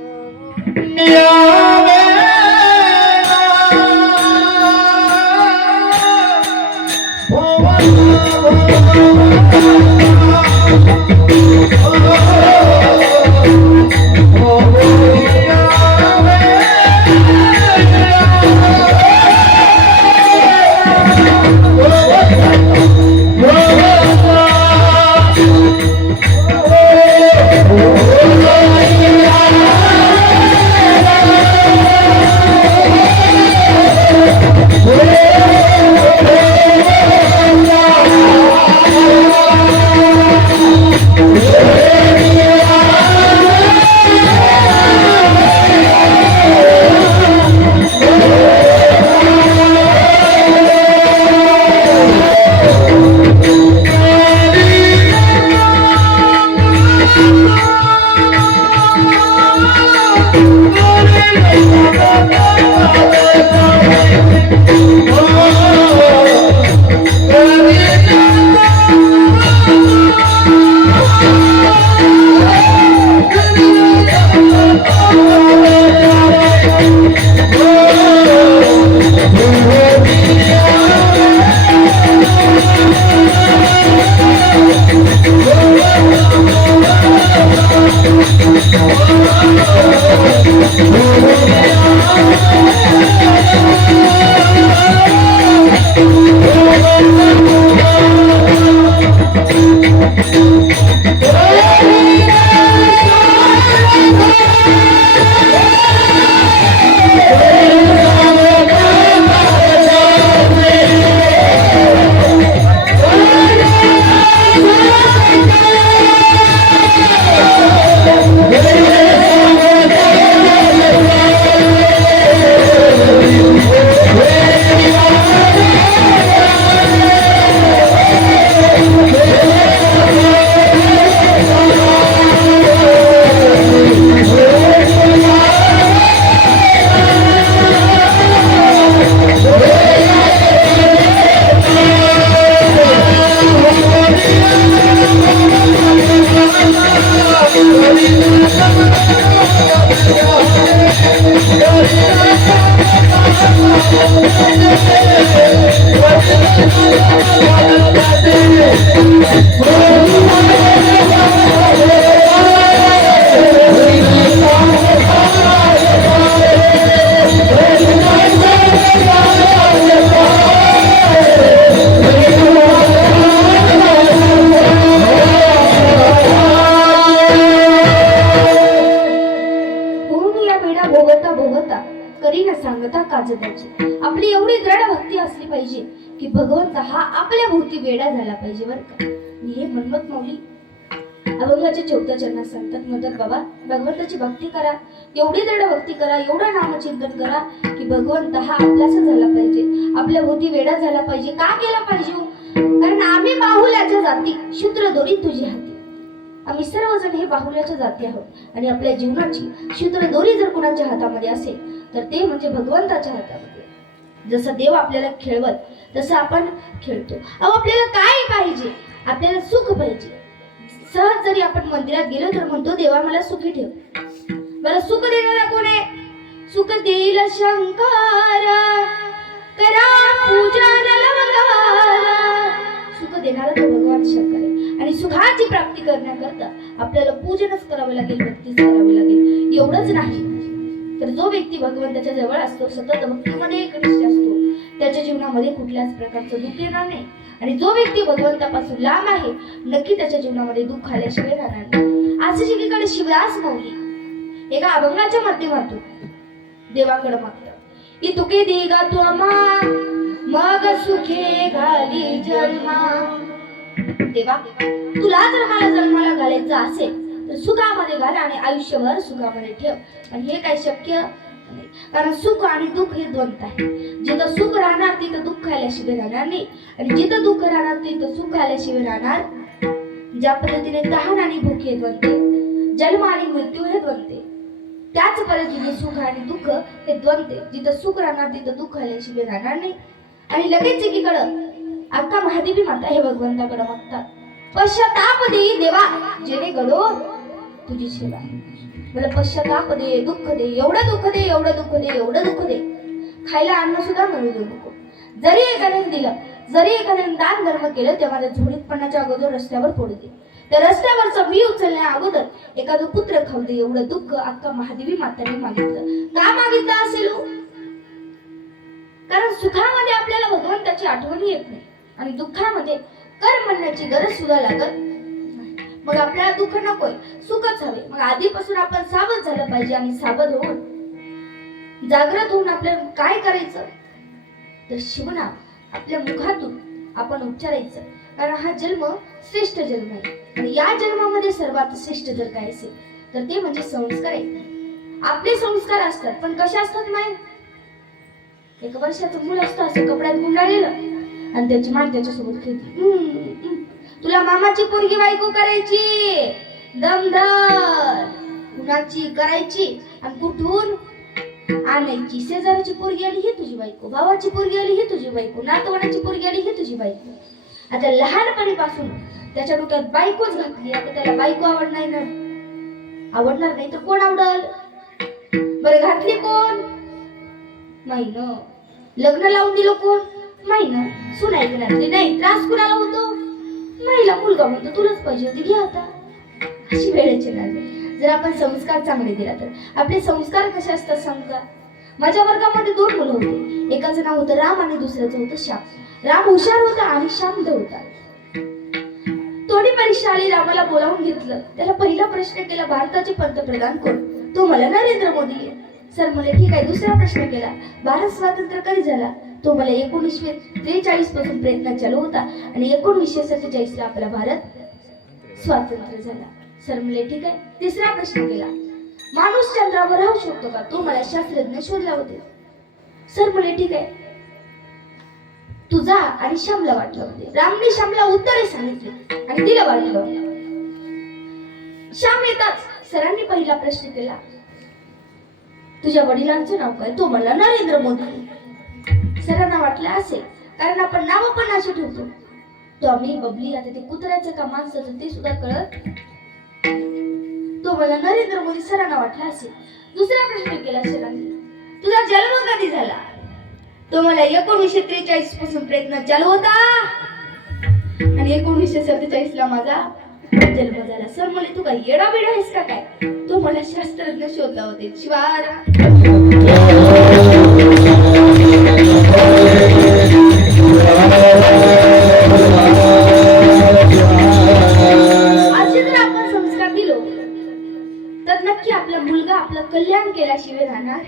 भोगता करी न सांगता काजदाची. आपली एवढी दृढ भक्ती असली पाहिजे की भगवंत हा आपल्या भोवती वेडा झाला पाहिजे बरं का. आणि हे मनमत माऊली अभंगाच्या 14 चरणात सांगतात. म्हणतात बाबा भगवंताची भक्ती करा, एवढी दृढ भक्ती करा, एवढं नामचिंतन करा की भगवंत हा आपलासा झाला पाहिजे, आपल्या भोवती वेडा झाला पाहिजे. का केला पाहिजे? कारण आम्ही बाहुल्याच्या जाती, शूद्र दोरी तुझी हाती. आम्ही सर्वजण हे बाहुल्याच्या जाती आहोत आणि आपल्या जीवनाची शूद्र दोरी जर कुणाच्या हातामध्ये असेल तर ते म्हणजे भगवंताच्या हातामध्ये. जसं देव आपल्याला खेळवत तसं आपण खेळतो. आपल्याला काय पाहिजे? आपल्याला सुख पाहिजे. सहज जरी आपण मंदिरात गेलो तर म्हणतो देवा मला सुखी ठेव. मला सुख देणारा कोण आहे? सुख देईल शंकर करा पूजा नलवकार. सुख देणारा तो भगवान शंकर आहे आणि सुखाची प्राप्ती करण्याकरता आपल्याला पूजनच करावे लागेल, भक्तीच करावी लागेल. एवढंच नाही तर जो व्यक्ती भगवंताच्या जवळ असतो, सतत भक्तीमध्ये एकनिष्ठ असतो, त्याच्या जीवनामध्ये कुठल्याच प्रकारचं दुःख येणार नाही. आणि जो व्यक्ती भगवंतापासून लांब आहे नक्की त्याच्या जीवनामध्ये दुःख आल्याशिवाय राहणार नाही. असं एकीकडे शिवदास माऊली एका अभंगाच्या माध्यमातून देवाकडे मागतात. इतुके देगा तू आम्हा मग सुखे घाली जन्मा. देवा तुला जर मला जन्माला घालायचं असेल तर सुखामध्ये घाल आणि आयुष्यभर सुखामध्ये ठेव. आणि हे काय शक्य नाही, कारण सुख आणि दुःख हे द्वंद्व आहे. जिथं सुख राहणार तिथं दुःख आल्याशिवाय राहणार नाही आणि जिथं दुःख राहणार तिथं सुख आल्याशिवाय राहणार. ज्या पद्धतीने तहान आणि भूक हे द्वंद्व, जन्म आणि मृत्यू हे द्वंद्व, त्याच पद्धतीने सुख आणि दुःख हे द्वंद्व. जिथं सुख राहणार तिथं दुःख आल्याशिवाय राहणार नाही. आणि लगेच एकीकडं अक्का महादेवी माता हे भगवंताकडे मागतात. पश्चाताप दे देवा जेणे घडो तुझी सेवा. मला पश्चाताप दे, दुःख दे, एवढं दुःख दे, एवढं दुःख दे, एवढं दुःख दे. खायला अन्न सुद्धा मिळू देऊ नको. जरी एखाद्याने दिलं, जरी एखाद्याने दान धर्म केलं तेव्हा त्या झोळीतपणाच्या अगोदर रस्त्यावर पडू दे. त्या रस्त्यावरचा मी उचलण्या अगोदर एखादं पुत्र खाऊ दे. एवढं दुःख अक्का महादेवी माताने मागितलं. का मागितलं असेल? कारण सुखामध्ये आपल्याला भगवंताची आठवण येत नाही आणि दुःखामध्ये कर म्हणण्याची गरज सुद्धा लागत नाही. मग आपल्याला दुःख नकोय, सुखच हवे. मग आधीपासून आपण सावध झालं पाहिजे आणि सावध होऊन जागृत होऊन आपल्याला काय करायचं तर शिवनाम आपल्या मुखातून आपण उच्चारायचं. कारण हा जन्म श्रेष्ठ जन्म आहे आणि या जन्मामध्ये सर्वात श्रेष्ठ जर काय असेल तर ते म्हणजे संस्कार आहे. आपले संस्कार असतात पण कसे असतात नाही. एक वर्षाचं मूल असतं असं कपड्यात गुंडाळलेलं आणि त्याची मान त्याच्यासोबत खेळते. तुला मामाची पोरगी बायको करायची, दमधर कुणाची करायची आणि कुठून आणायची. शेजाराची पोरगी आली ही तुझी बायको, भावाची पोरगी आली ही तुझी बायको, नातवंडाची पोरगी आली ही तुझी बायको. आता लहानपणीपासून त्याच्या डोक्यात बायकोच घातली. आता त्याला बायको आवडणार नाही तर कोण आवडल बरं? घातली कोण? नाही ना. लग्न लावून दिलं कोण? नाही ना. सुनाई घातली नाही. त्रास कुणाला होतो? महिला. मुलगा म्हणतो तुलाच पाहिजे होती, घे आता. अशी वेळेची नाही. जर आपण संस्कार चांगले दिला तर. आपले संस्कार कसे असतात सांगता? माझ्या वर्गामध्ये 2 मुलं होते. एकाचं नाव होतं राम आणि दुसऱ्याचं होतं श्याम. राम हुशार होता आणि श्याम ध होता. तोंडी परीक्षा आली, रामाला बोलावून घेतलं. त्याला पहिला प्रश्न केला भारताचे पंतप्रधान कोण? तो मला नरेंद्र मोदी आहे. सर मला ठीक आहे. दुसरा प्रश्न केला भारत स्वातंत्र्य कधी झाला? तो मला 1943 पासून प्रयत्न चालू होता आणि 1947 ला आपला भारत स्वातंत्र्य झाला. सर म्हणले ठीक आहे. तिसरा प्रश्न केला माणूस चंद्रावर राहू शकतो का? तो मला शास्त्रज्ञ शोधला होते. सर म्हणले ठीक आहे. तुझा आणि श्यामला वाटलं होते. रामने श्यामला उत्तरे सांगितली आणि तिला वाटलं. श्याम येताच सरांनी पहिला प्रश्न केला तुझ्या वडिलांचं नाव काय? तो मला नरेंद्र मोदी. सरांना वाटलं असेल कारण आपण नाव पण असे ठेवतो. टॉमी, बबली, आता ते कुत्र्याचं का माणसाचं ते सुद्धा कळत. तो मला नरेंद्र मोदी. सरांना वाटलं असेल. दुसरा प्रश्न केला सरांनी तुझा जन्म कधी झाला? तो मला 1943 पासून प्रयत्न चालू होता आणि 1947 ला माझा जन्म झाला. सर म्हणे तू काय येडा बिडा आहेस का काय? तो मला शास्त्रज्ञ शोधला होते. शिवारा असे जर आपण संस्कार दिलो तर नक्की आपला मुलगा आपलं कल्याण केल्याशिवाय राहणार.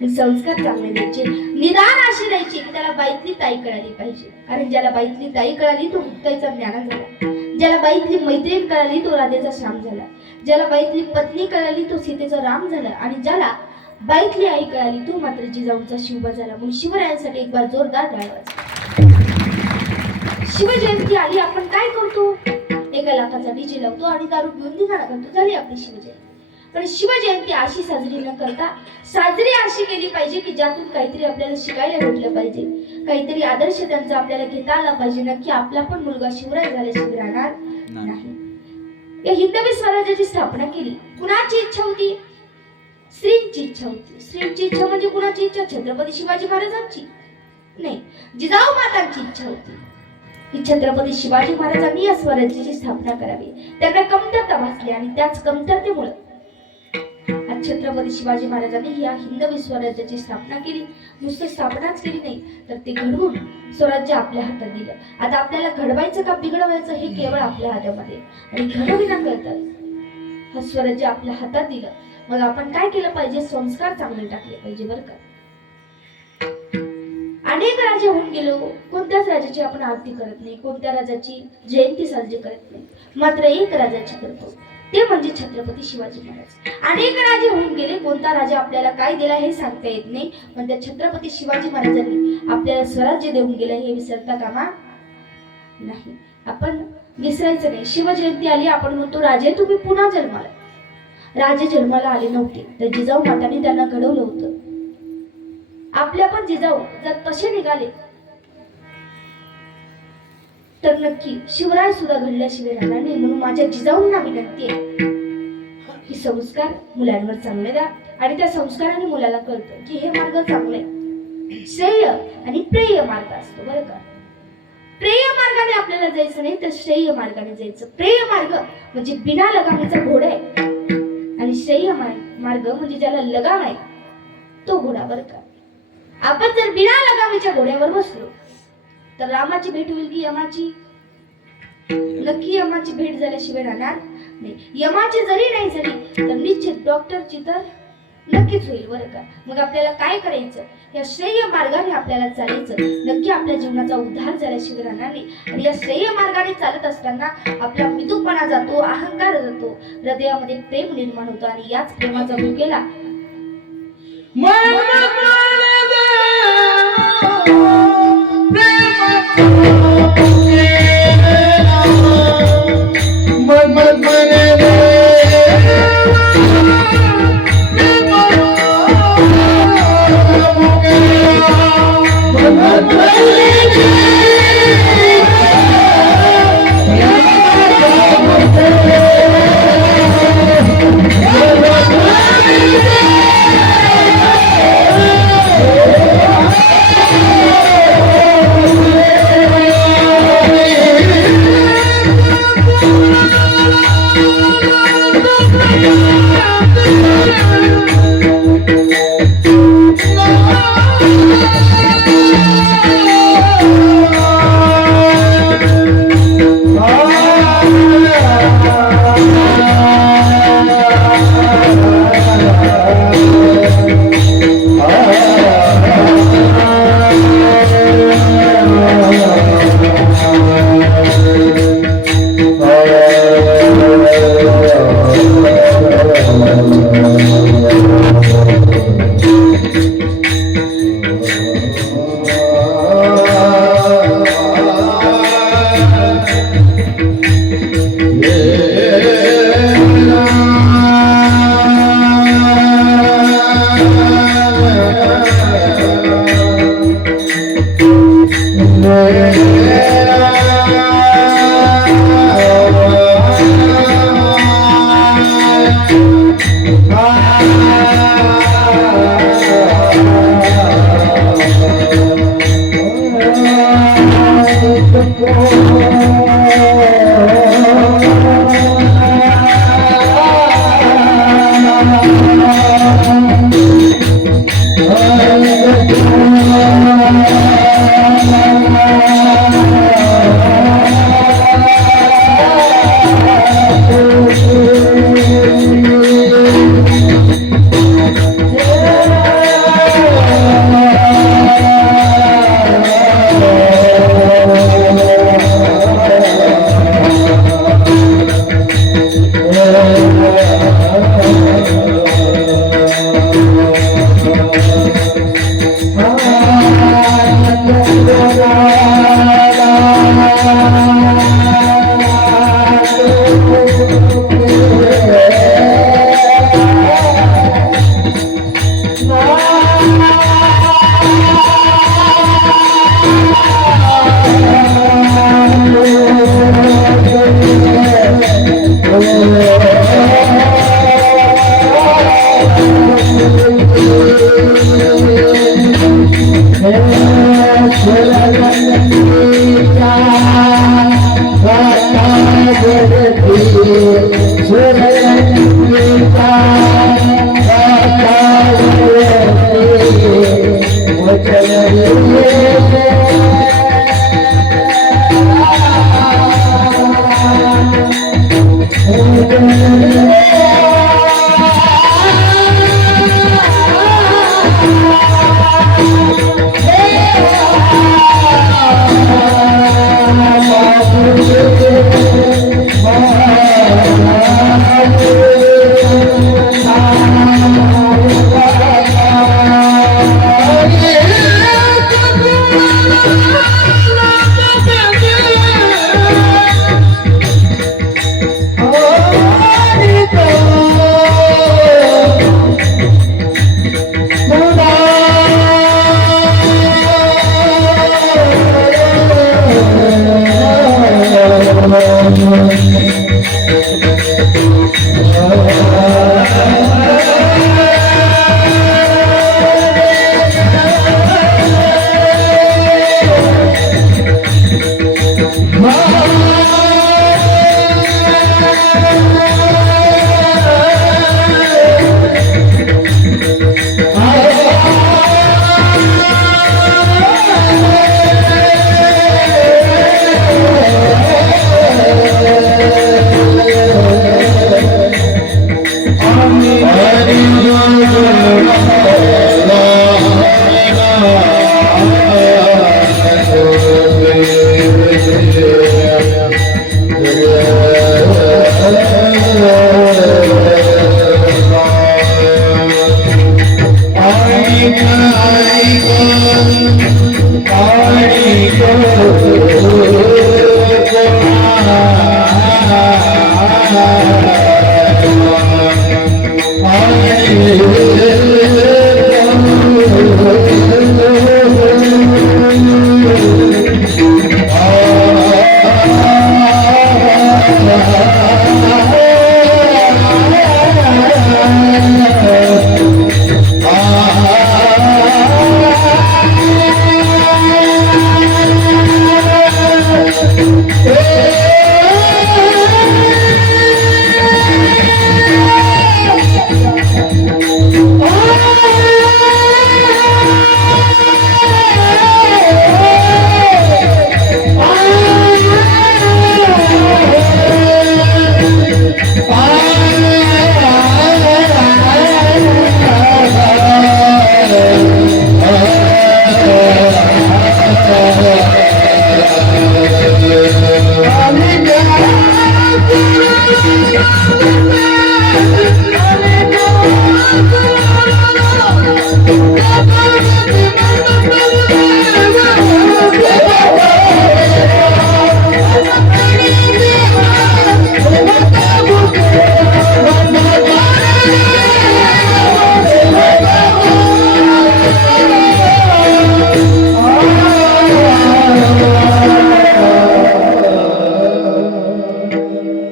संस्कार चांगले द्यायचे. निदान अशी द्यायची की त्याला बाईतली ताई कळाली पाहिजे. कारण ज्याला बाईतली ताई कळाली तो मुक्ताईचा ज्ञान झाला. ज्याला बाईतली मैत्रीण कळाली तो राधेचा श्याम झाला. ज्याला बाईतली पत्नी कळाली तो सीतेचा राम झाला. आणि ज्याला बाईतली आई कळाली तो मात्र जिजाऊचा शिवबा झाला. म्हणून शिवरायांसाठी एक बार जोरदार टाळ वाजवा. शिवजयंती आली, आपण काय करतो? एका लाखाचा डीजे लावतो आणि दारू पिऊन धिंगाणा करतो. झाली आपली शिवजयंती. पण शिवजयंती अशी साजरी न करता साजरी अशी केली पाहिजे की ज्यातून काहीतरी आपल्याला शिकायला भेटलं पाहिजे, काहीतरी आदर्श त्यांचा आपल्याला घेता आला पाहिजे. नक्की आपला पण मुलगा शिवराय झाल्याशिवाय राहणार नाही. या हिंदवी स्वराज्याची स्थापना केली. कुणाची इच्छा होती? श्रींची इच्छा होती. श्रींची इच्छा म्हणजे कुणाची इच्छा? छत्रपती शिवाजी महाराजांची नाही, जिजाऊ मातांची इच्छा होती की छत्रपती शिवाजी महाराजांनी या स्वराज्याची स्थापना करावी. त्यांना कमतरता भासली आणि त्याच कमतरतेमुळे आज छत्रपती शिवाजी महाराजांनी या हिंदवी स्वराज्याची स्थापना केली. नुसतं स्थापनाच केली नाही तर ते घडवून स्वराज्य आपल्या हातात दिलं. आता आपल्याला घडवायचं का बिघडवायचं हे केवळ आपल्या हातामध्ये. आणि घडविना करता हा स्वराज्य आपल्या हातात दिलं. मग आपण काय केलं पाहिजे? संस्कार चांगले टाकले पाहिजे बरं का. अनेक राजे होऊन गेलो, कोणत्याच राजाची आपण आरती करत नाही, कोणत्या राजाची जयंती साजरी करत नाही. मात्र एक राजाची करतो, ते म्हणजे छत्रपती शिवाजी महाराज. अनेक राजे होऊन गेले, कोणता राजा आपल्याला काय दिला हे सांगता येत नाही, पण त्या छत्रपती शिवाजी महाराजांनी आपल्याला स्वराज्य देऊन गेलं हे विसरता कामा नाही. आपण विसरायचं नाही. शिवजयंती आली, आपण म्हणतो राजे तुम्ही पुन्हा जन्माला. राजे जन्माला आले नव्हते, तर जिजाऊ मातांनी त्यांना घडवलं होतं. आपल्या पण जिजाऊ जर तसे निघाले तर नक्की शिवराय सुद्धा घडल्याशिवाय राहणार नाही. म्हणून माझ्या जिजाऊंना विनंती आहे की संस्कार मुलांवर चांगले द्या. आणि त्या संस्काराने मुलाला कळतं की हे मार्ग चांगले, श्रेय आणि प्रेय मार्ग असतो बरं का. प्रेय मार्गाने आपल्याला जायचं नाही तर श्रेय मार्गाने जायचं. प्रेय मार्ग म्हणजे बिना लगामीचा घोडा आहे आणि श्रेय मार्ग म्हणजे ज्याला लगाम आहे तो घोडा बरं का. आपण जर बिना लगामीच्या घोड्यावर बसलो तर रामाची भेट होईल की यमाची? नक्की यमाची भेट झाल्याशिवाय राहणार नाही. यमाची जरी नाही झाली तर निश्चित डॉक्टरची तर नक्कीच होईल बरं का. मग आपल्याला काय करायचं? या श्रेय मार्गाने आपल्याला चालायचं. नक्की आपल्या जीवनाचा उद्धार झाल्याशिवाय राहणार नाही. आणि या श्रेय मार्गाने चालत असताना आपला मितूपणा जातो, अहंकार जातो, हृदयामध्ये प्रेम निर्माण होतं आणि याच प्रेमाचा भुकेला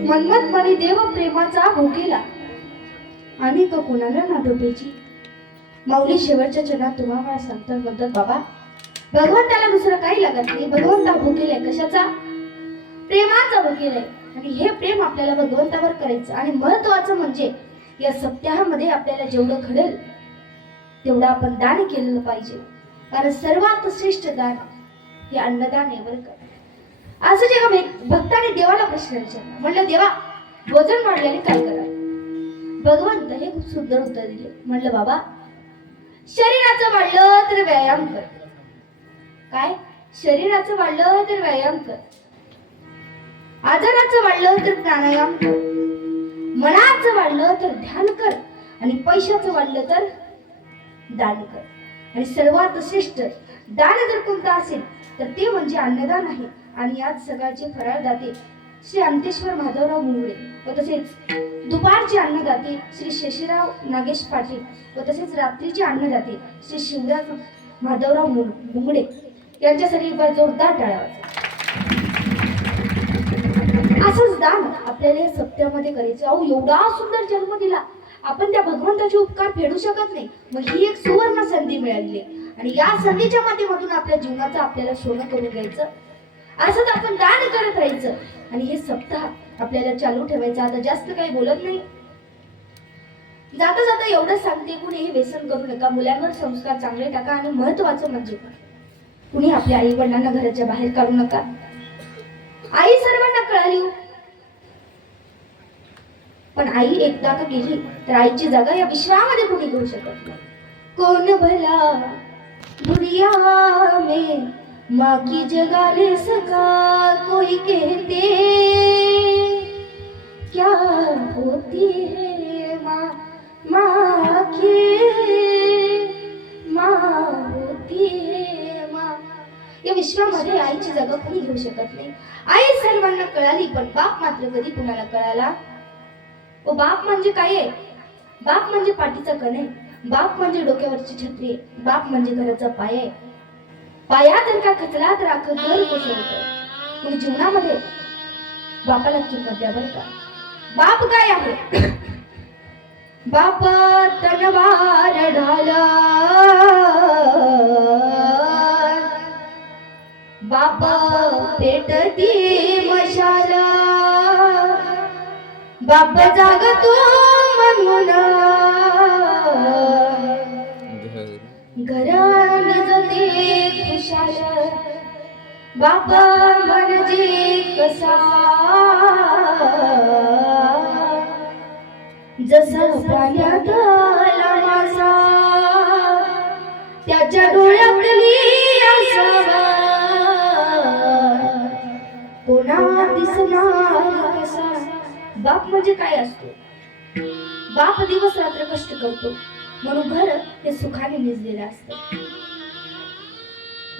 मन्मथ म्हणे देव प्रेमाचा भोगेला आणि तो कुणाला ना डोबेची. माऊली शेवटच्या चरणात तुम्हा मला सांगतात, म्हणतात बाबा भगवंताला दुसरं काही लागत नाही. भगवंता भोगेलाय कशाचा? प्रेमाचा भोगेलाय. आणि हे प्रेम आपल्याला भगवंतावर करायचं. आणि महत्वाचं म्हणजे या सप्ताहामध्ये आपल्याला जेवढं घडेल तेवढं आपण दान केलेलं पाहिजे. कारण सर्वात श्रेष्ठ दान हे अन्नदान आहे बरं का. असं जेव्हा भक्ताने देवाला प्रश्न विचारला, म्हणलं देवा वजन वाढल्याने काय करा? भगवंत हे खूप सुंदर उत्तर दिले. म्हणलं बाबा शरीराचं वाढलं तर व्यायाम कर. काय? शरीराचं वाढलं तर व्यायाम कर, आजाराचं वाढलं तर प्राणायाम कर, मनाचं वाढलं तर ध्यान कर, आणि पैशाचं वाढलं तर दान कर. आणि सर्वात श्रेष्ठ दान जर कोणतं असेल तर ते म्हणजे अन्नदान आहे. आणि आज सकाळचे फराळदाते श्री अंतेश्वर माधवराव मुंगळे व तसेच दुपारचे अन्नदाते श्री शशीराव नागेश पाटील व तसेच रात्रीचे अन्नदाते श्री शिवराज माधवराव मुंगळे यांच्यासाठी एक बार जोरदार टाळ्या वाजवा. असंच दान आपल्याला या सप्त्यामध्ये करायचं. अहो एवढा सुंदर जन्म दिला आपण, त्या भगवंताचे उपकार फेडू शकत नाही. मग ही एक सुवर्ण संधी मिळाली आणि या संधीच्या माध्यमातून आपल्या जीवनाचं आपल्याला सोनं करून घ्यायचं. असंच आपण दान करत राहायचं आणि हे सप्ताह आपल्याला चालू ठेवायचं. आता जास्त काही बोलत नाही, जाता जाता एवढंच सांगते, कुणीही व्यसन करू नका, मुलांवर संस्कार चांगले टाका. आणि महत्वाचं म्हणजे कुणी आपल्या आई वडिलांना घराच्या बाहेर काढू नका. आई सर्वांना कळाली, पण आई एकदा का गेली तर आईची जागा या विश्वामध्ये कोणी घेऊ शकत नाही. कोण भला दुनिया में माँ की जगह ले सका, कोई कहते क्या होती है माँ, माँ की माँ होती है माँ. या विश्वामध्ये आईची जागा कोणी घेऊ शकत नाही. आई सर्वांना कळाली, पण बाप मात्र कधी कुणाला कळाला? ओ बाप म्हणजे काय आहे? बाप म्हणजे पाठीचा कण आहे, बाप म्हणजे डोक्यावरची छत्री आहे, बाप म्हणजे घराचा पाया आहे. पाया जर का खचला तर अख्खं घर कोसळतं. पण जीवनामध्ये बापाला किंमत द्या बरं का. बाप काय आहे? बाप तलवार ढाला, बाप पेटती मशाला, बाप जागतो म्हणून घर निजते खुशाल, बाप म्हणजे कसा जसा पाण्यात मासा, त्याच्या डोळ्यातली असावा कोणा दिसणार कसा. बाप म्हणजे काय असतो? बाप दिवस रात्र कष्ट करतो म्हणून घर हे सुखाने निजलेलं असतं.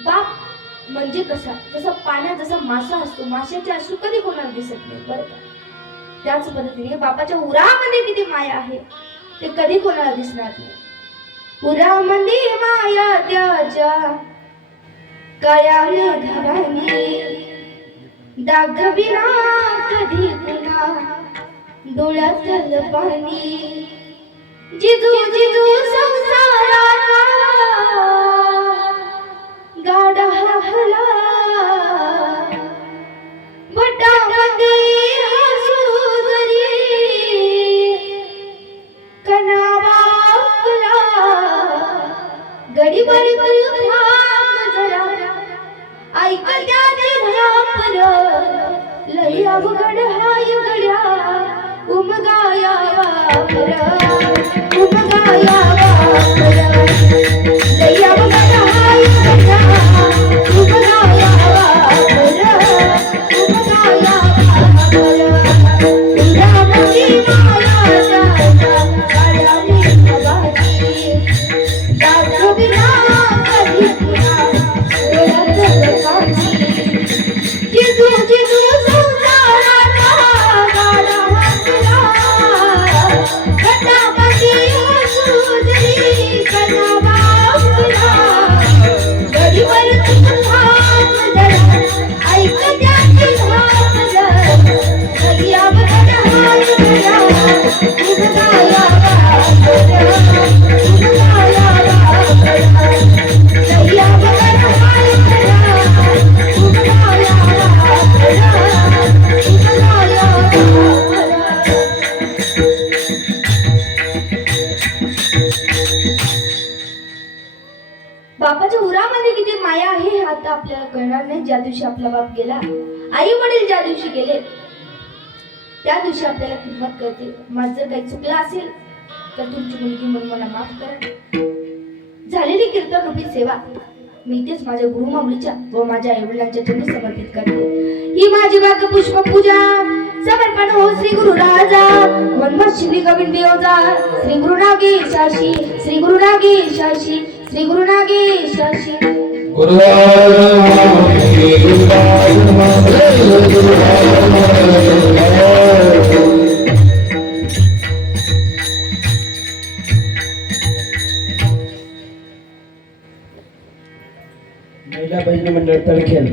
बाप म्हणजे कसा? जसा पाण्यात जसा मासा असतो, माशाचे अश्रू कधी कोणाला दिसत नाही बरं का. त्याच पद्धतीने बापाच्या उरामध्ये किती माया आहे ते कधी कोणाला दिसणार नाही. उरामध्ये माया त्याच्या काळ्या मेघाने दाखविना कधी कुणा डोळ्यातलं पाणी. जिजू जिजू संसाराचा गाडा हाकला वटामध्ये हसू जरी कणावाकला. गडीभर थांब जरा ऐक त्याची धापर लई अवघड हाय गड्या उमगाया वापर उमगाया वापर लई अवघड हाय गड्या उमगाया वापर उमगाया वापर. उरामध्ये माया त्याच्या काळ्या मेघाने दाखविना कधी कुणा डोळ्यातलं पाणी. जिजू जिजू संसाराचा गाडा हाकला वटामध्ये हसू जरी कणावाकला. गडीभर थांब जरा ऐक त्याची धापलं लई अवघड हाय गड्या उमगाया वापर उमगाया वापर लई अवघड हाय गड्या उमगाया वापर उमगाया वापर. बापाच्या उरामध्ये किती माया आहे हे आता आपल्याला कळणार नाही ज्या दिवशी आपला बाप गेला. आई वडील ज्या दिवशी गेले त्या दिवशी आपल्याला किंमत कळते. माझं जर काही चुकलं असेल तर तुमची मुलगी म्हणून मला माफ करा. झालेली कीर्तन रूपी सेवा मी इथेच माझ्या गुरुमाऊलीच्या व माझ्या आई वडिलांच्या चरणी समर्पित करते. ही माझी वाक पुष्प पूजा समर्पण हो श्री गुरु राजा वनमत श्री गोविंद देवजा श्री गुरु नागेशाशी श्री गुरु नागेशाशी श्री गुरु नागेशाशी. महिला भजनी मंडळ तळखेल.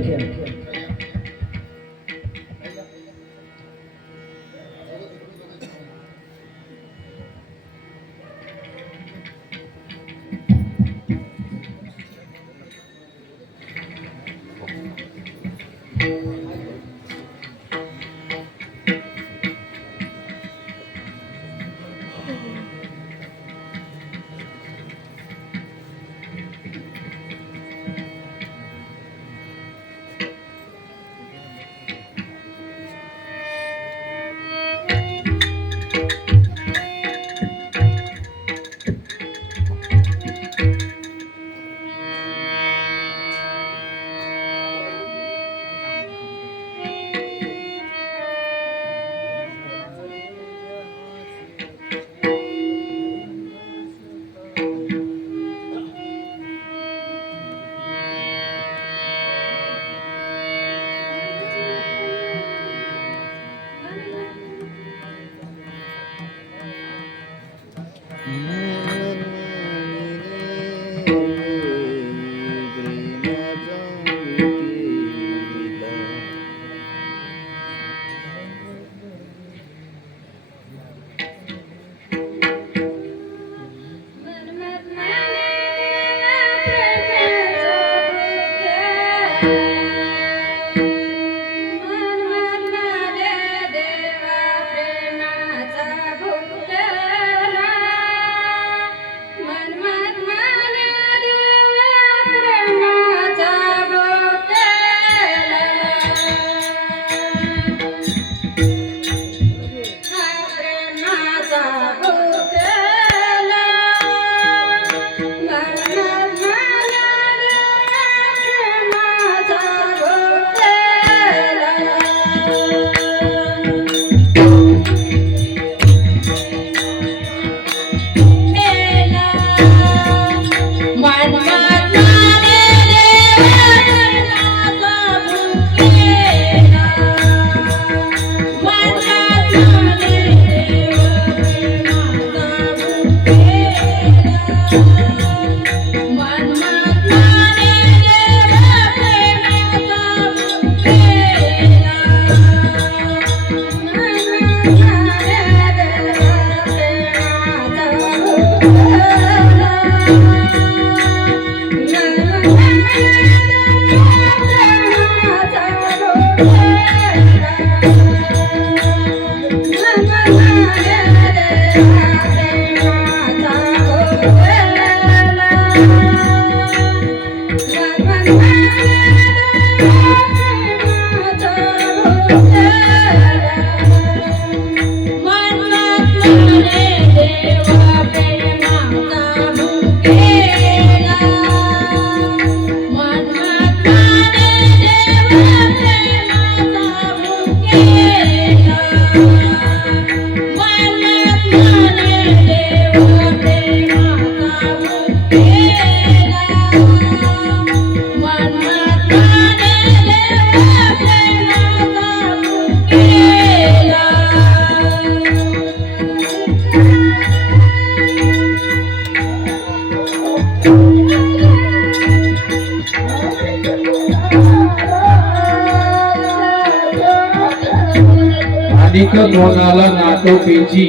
अधिक कोणाला नाटोपीची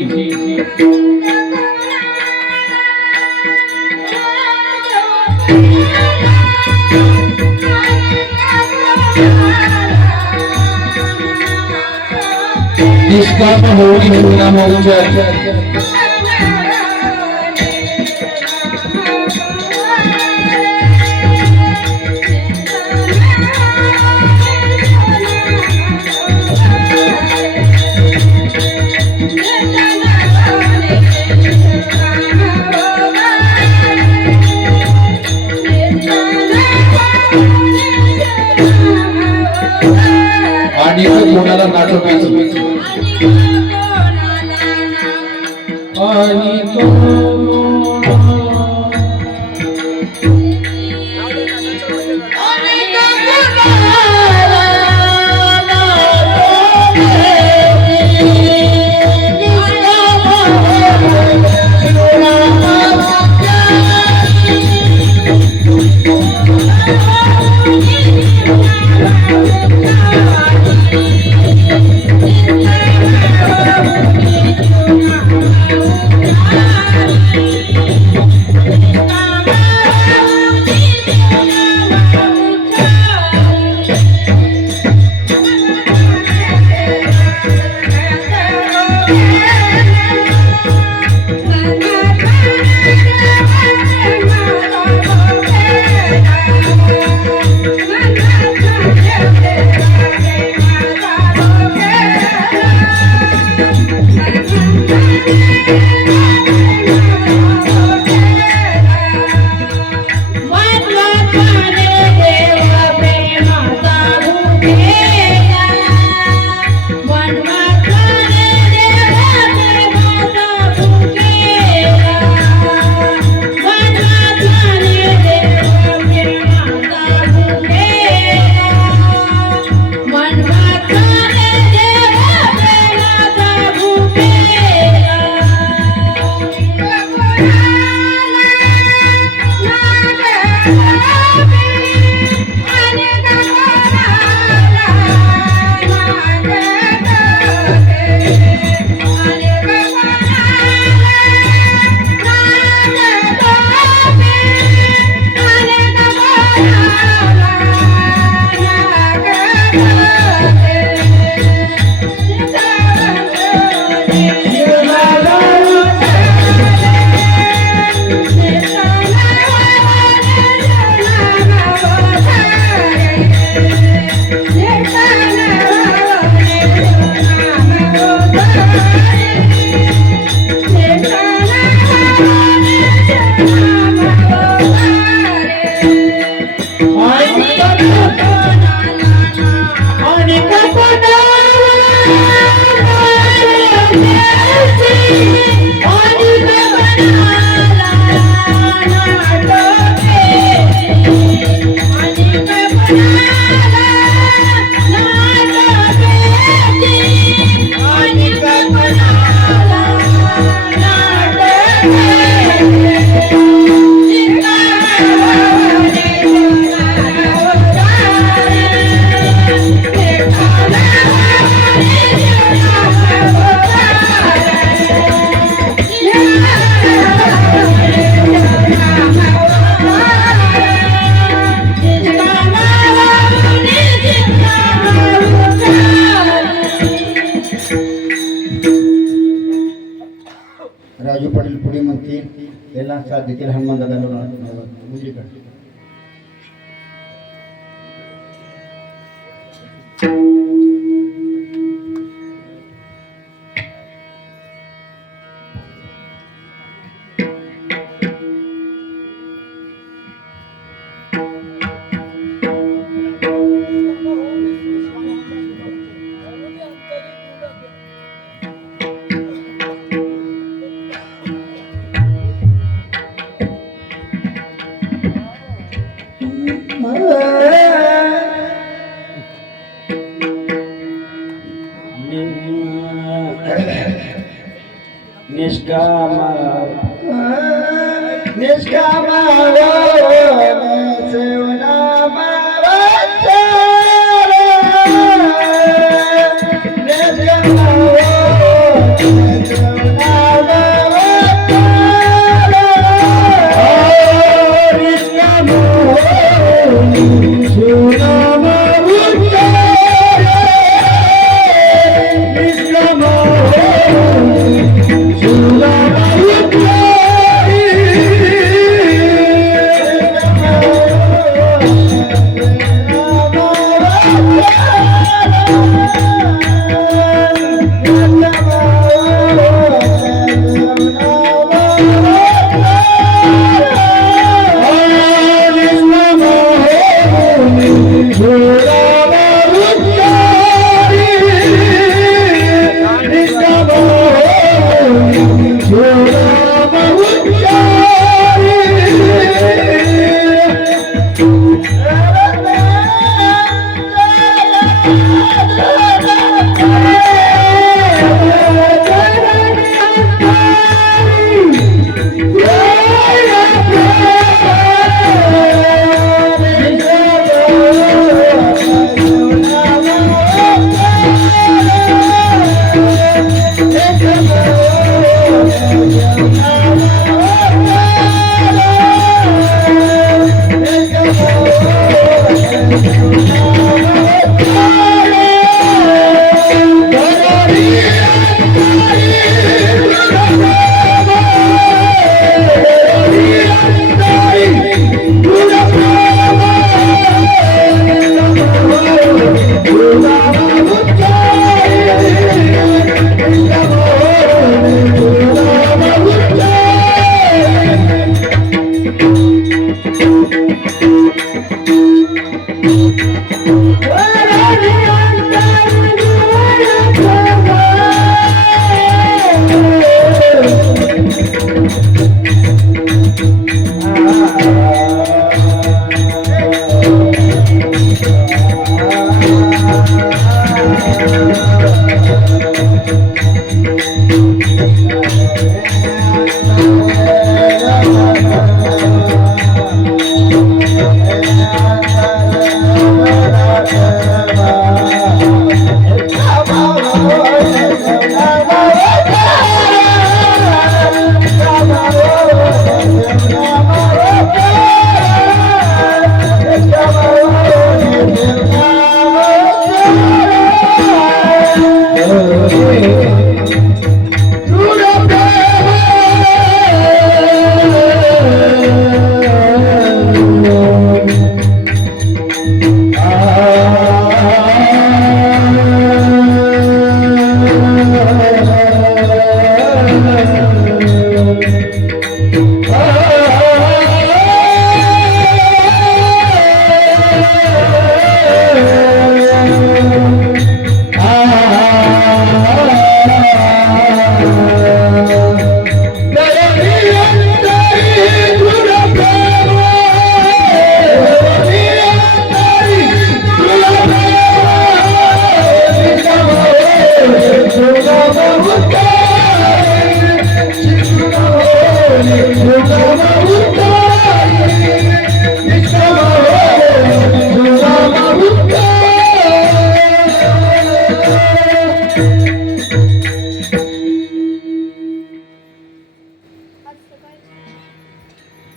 निष्काम होई होना मौज आणि कोणाला नाटोपीची आणि नमस्कार देखील हनुमान दादाला मुलीकडे.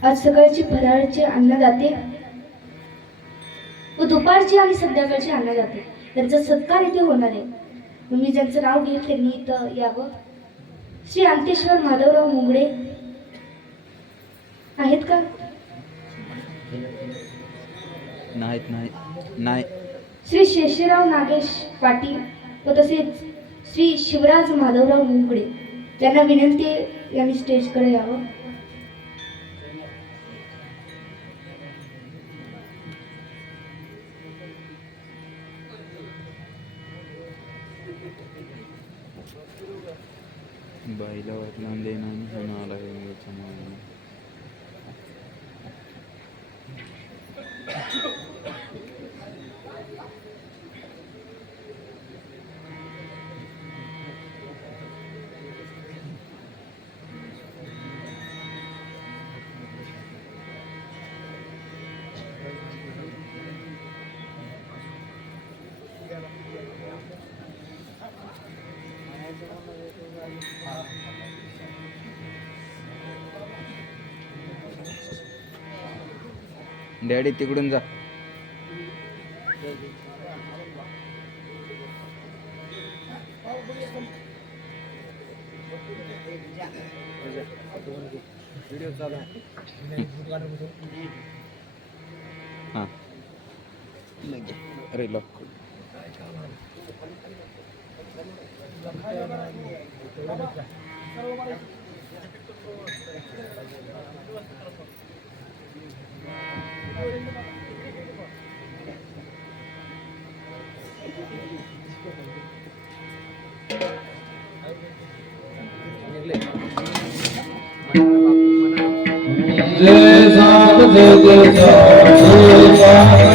आज सकाळची फराळाचे अन्नदाते व दुपारची आणि संध्याकाळची अन्नदाते त्यांचा सत्कार इथे होणार आहे. मी ज्यांचं नाव घेईल त्यांनी इथं यावं. श्री अंतेश्वर माधवराव मुंगडे, आहेत का? नाही. श्री शेषराव नागेश पाटील व तसेच श्री शिवराज माधवराव मुंगडे यांना विनंती आहे यांनी स्टेजकडे यावं. बाईला वाटलं देणं आला डॅडी तिकडून जा. हां अरे लॉक. जय सात जय जय सात